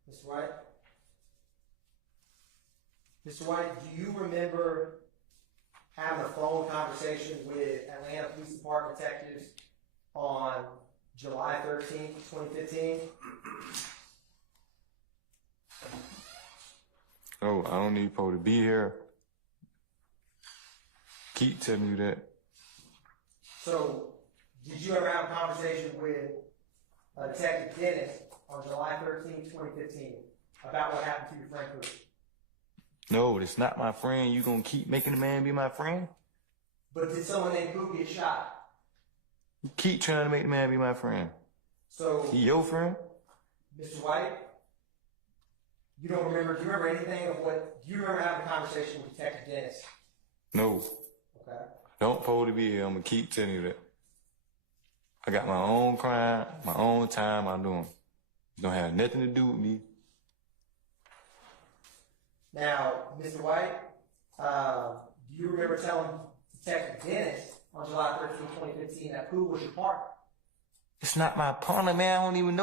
Mr. White? Mr. White, do you remember having a phone conversation with Atlanta Police Department detectives on July 13th, 2015? Oh, I don't need Poe to be here. Keep telling you that. So, did you ever have a conversation with Detective Dennis on July 13th, 2015 about what happened to your friend Cooper? No, it's not my friend. You gonna keep making the man be my friend? But did someone named Cooper get shot? You keep trying to make the man be my friend. So, He your friend? Mr. White, you don't remember, do you remember anything of what, do you remember having a conversation with Detective Dennis? No. Okay. Don't Poe to be here. I'm gonna keep telling you that. I got my own crime, my own time I do them. It don't have nothing to do with me. Now, Mr. White, do you remember telling Detective Dennis on July 13th, 2015 that Pooh was your partner? It's not my partner, man. I don't even know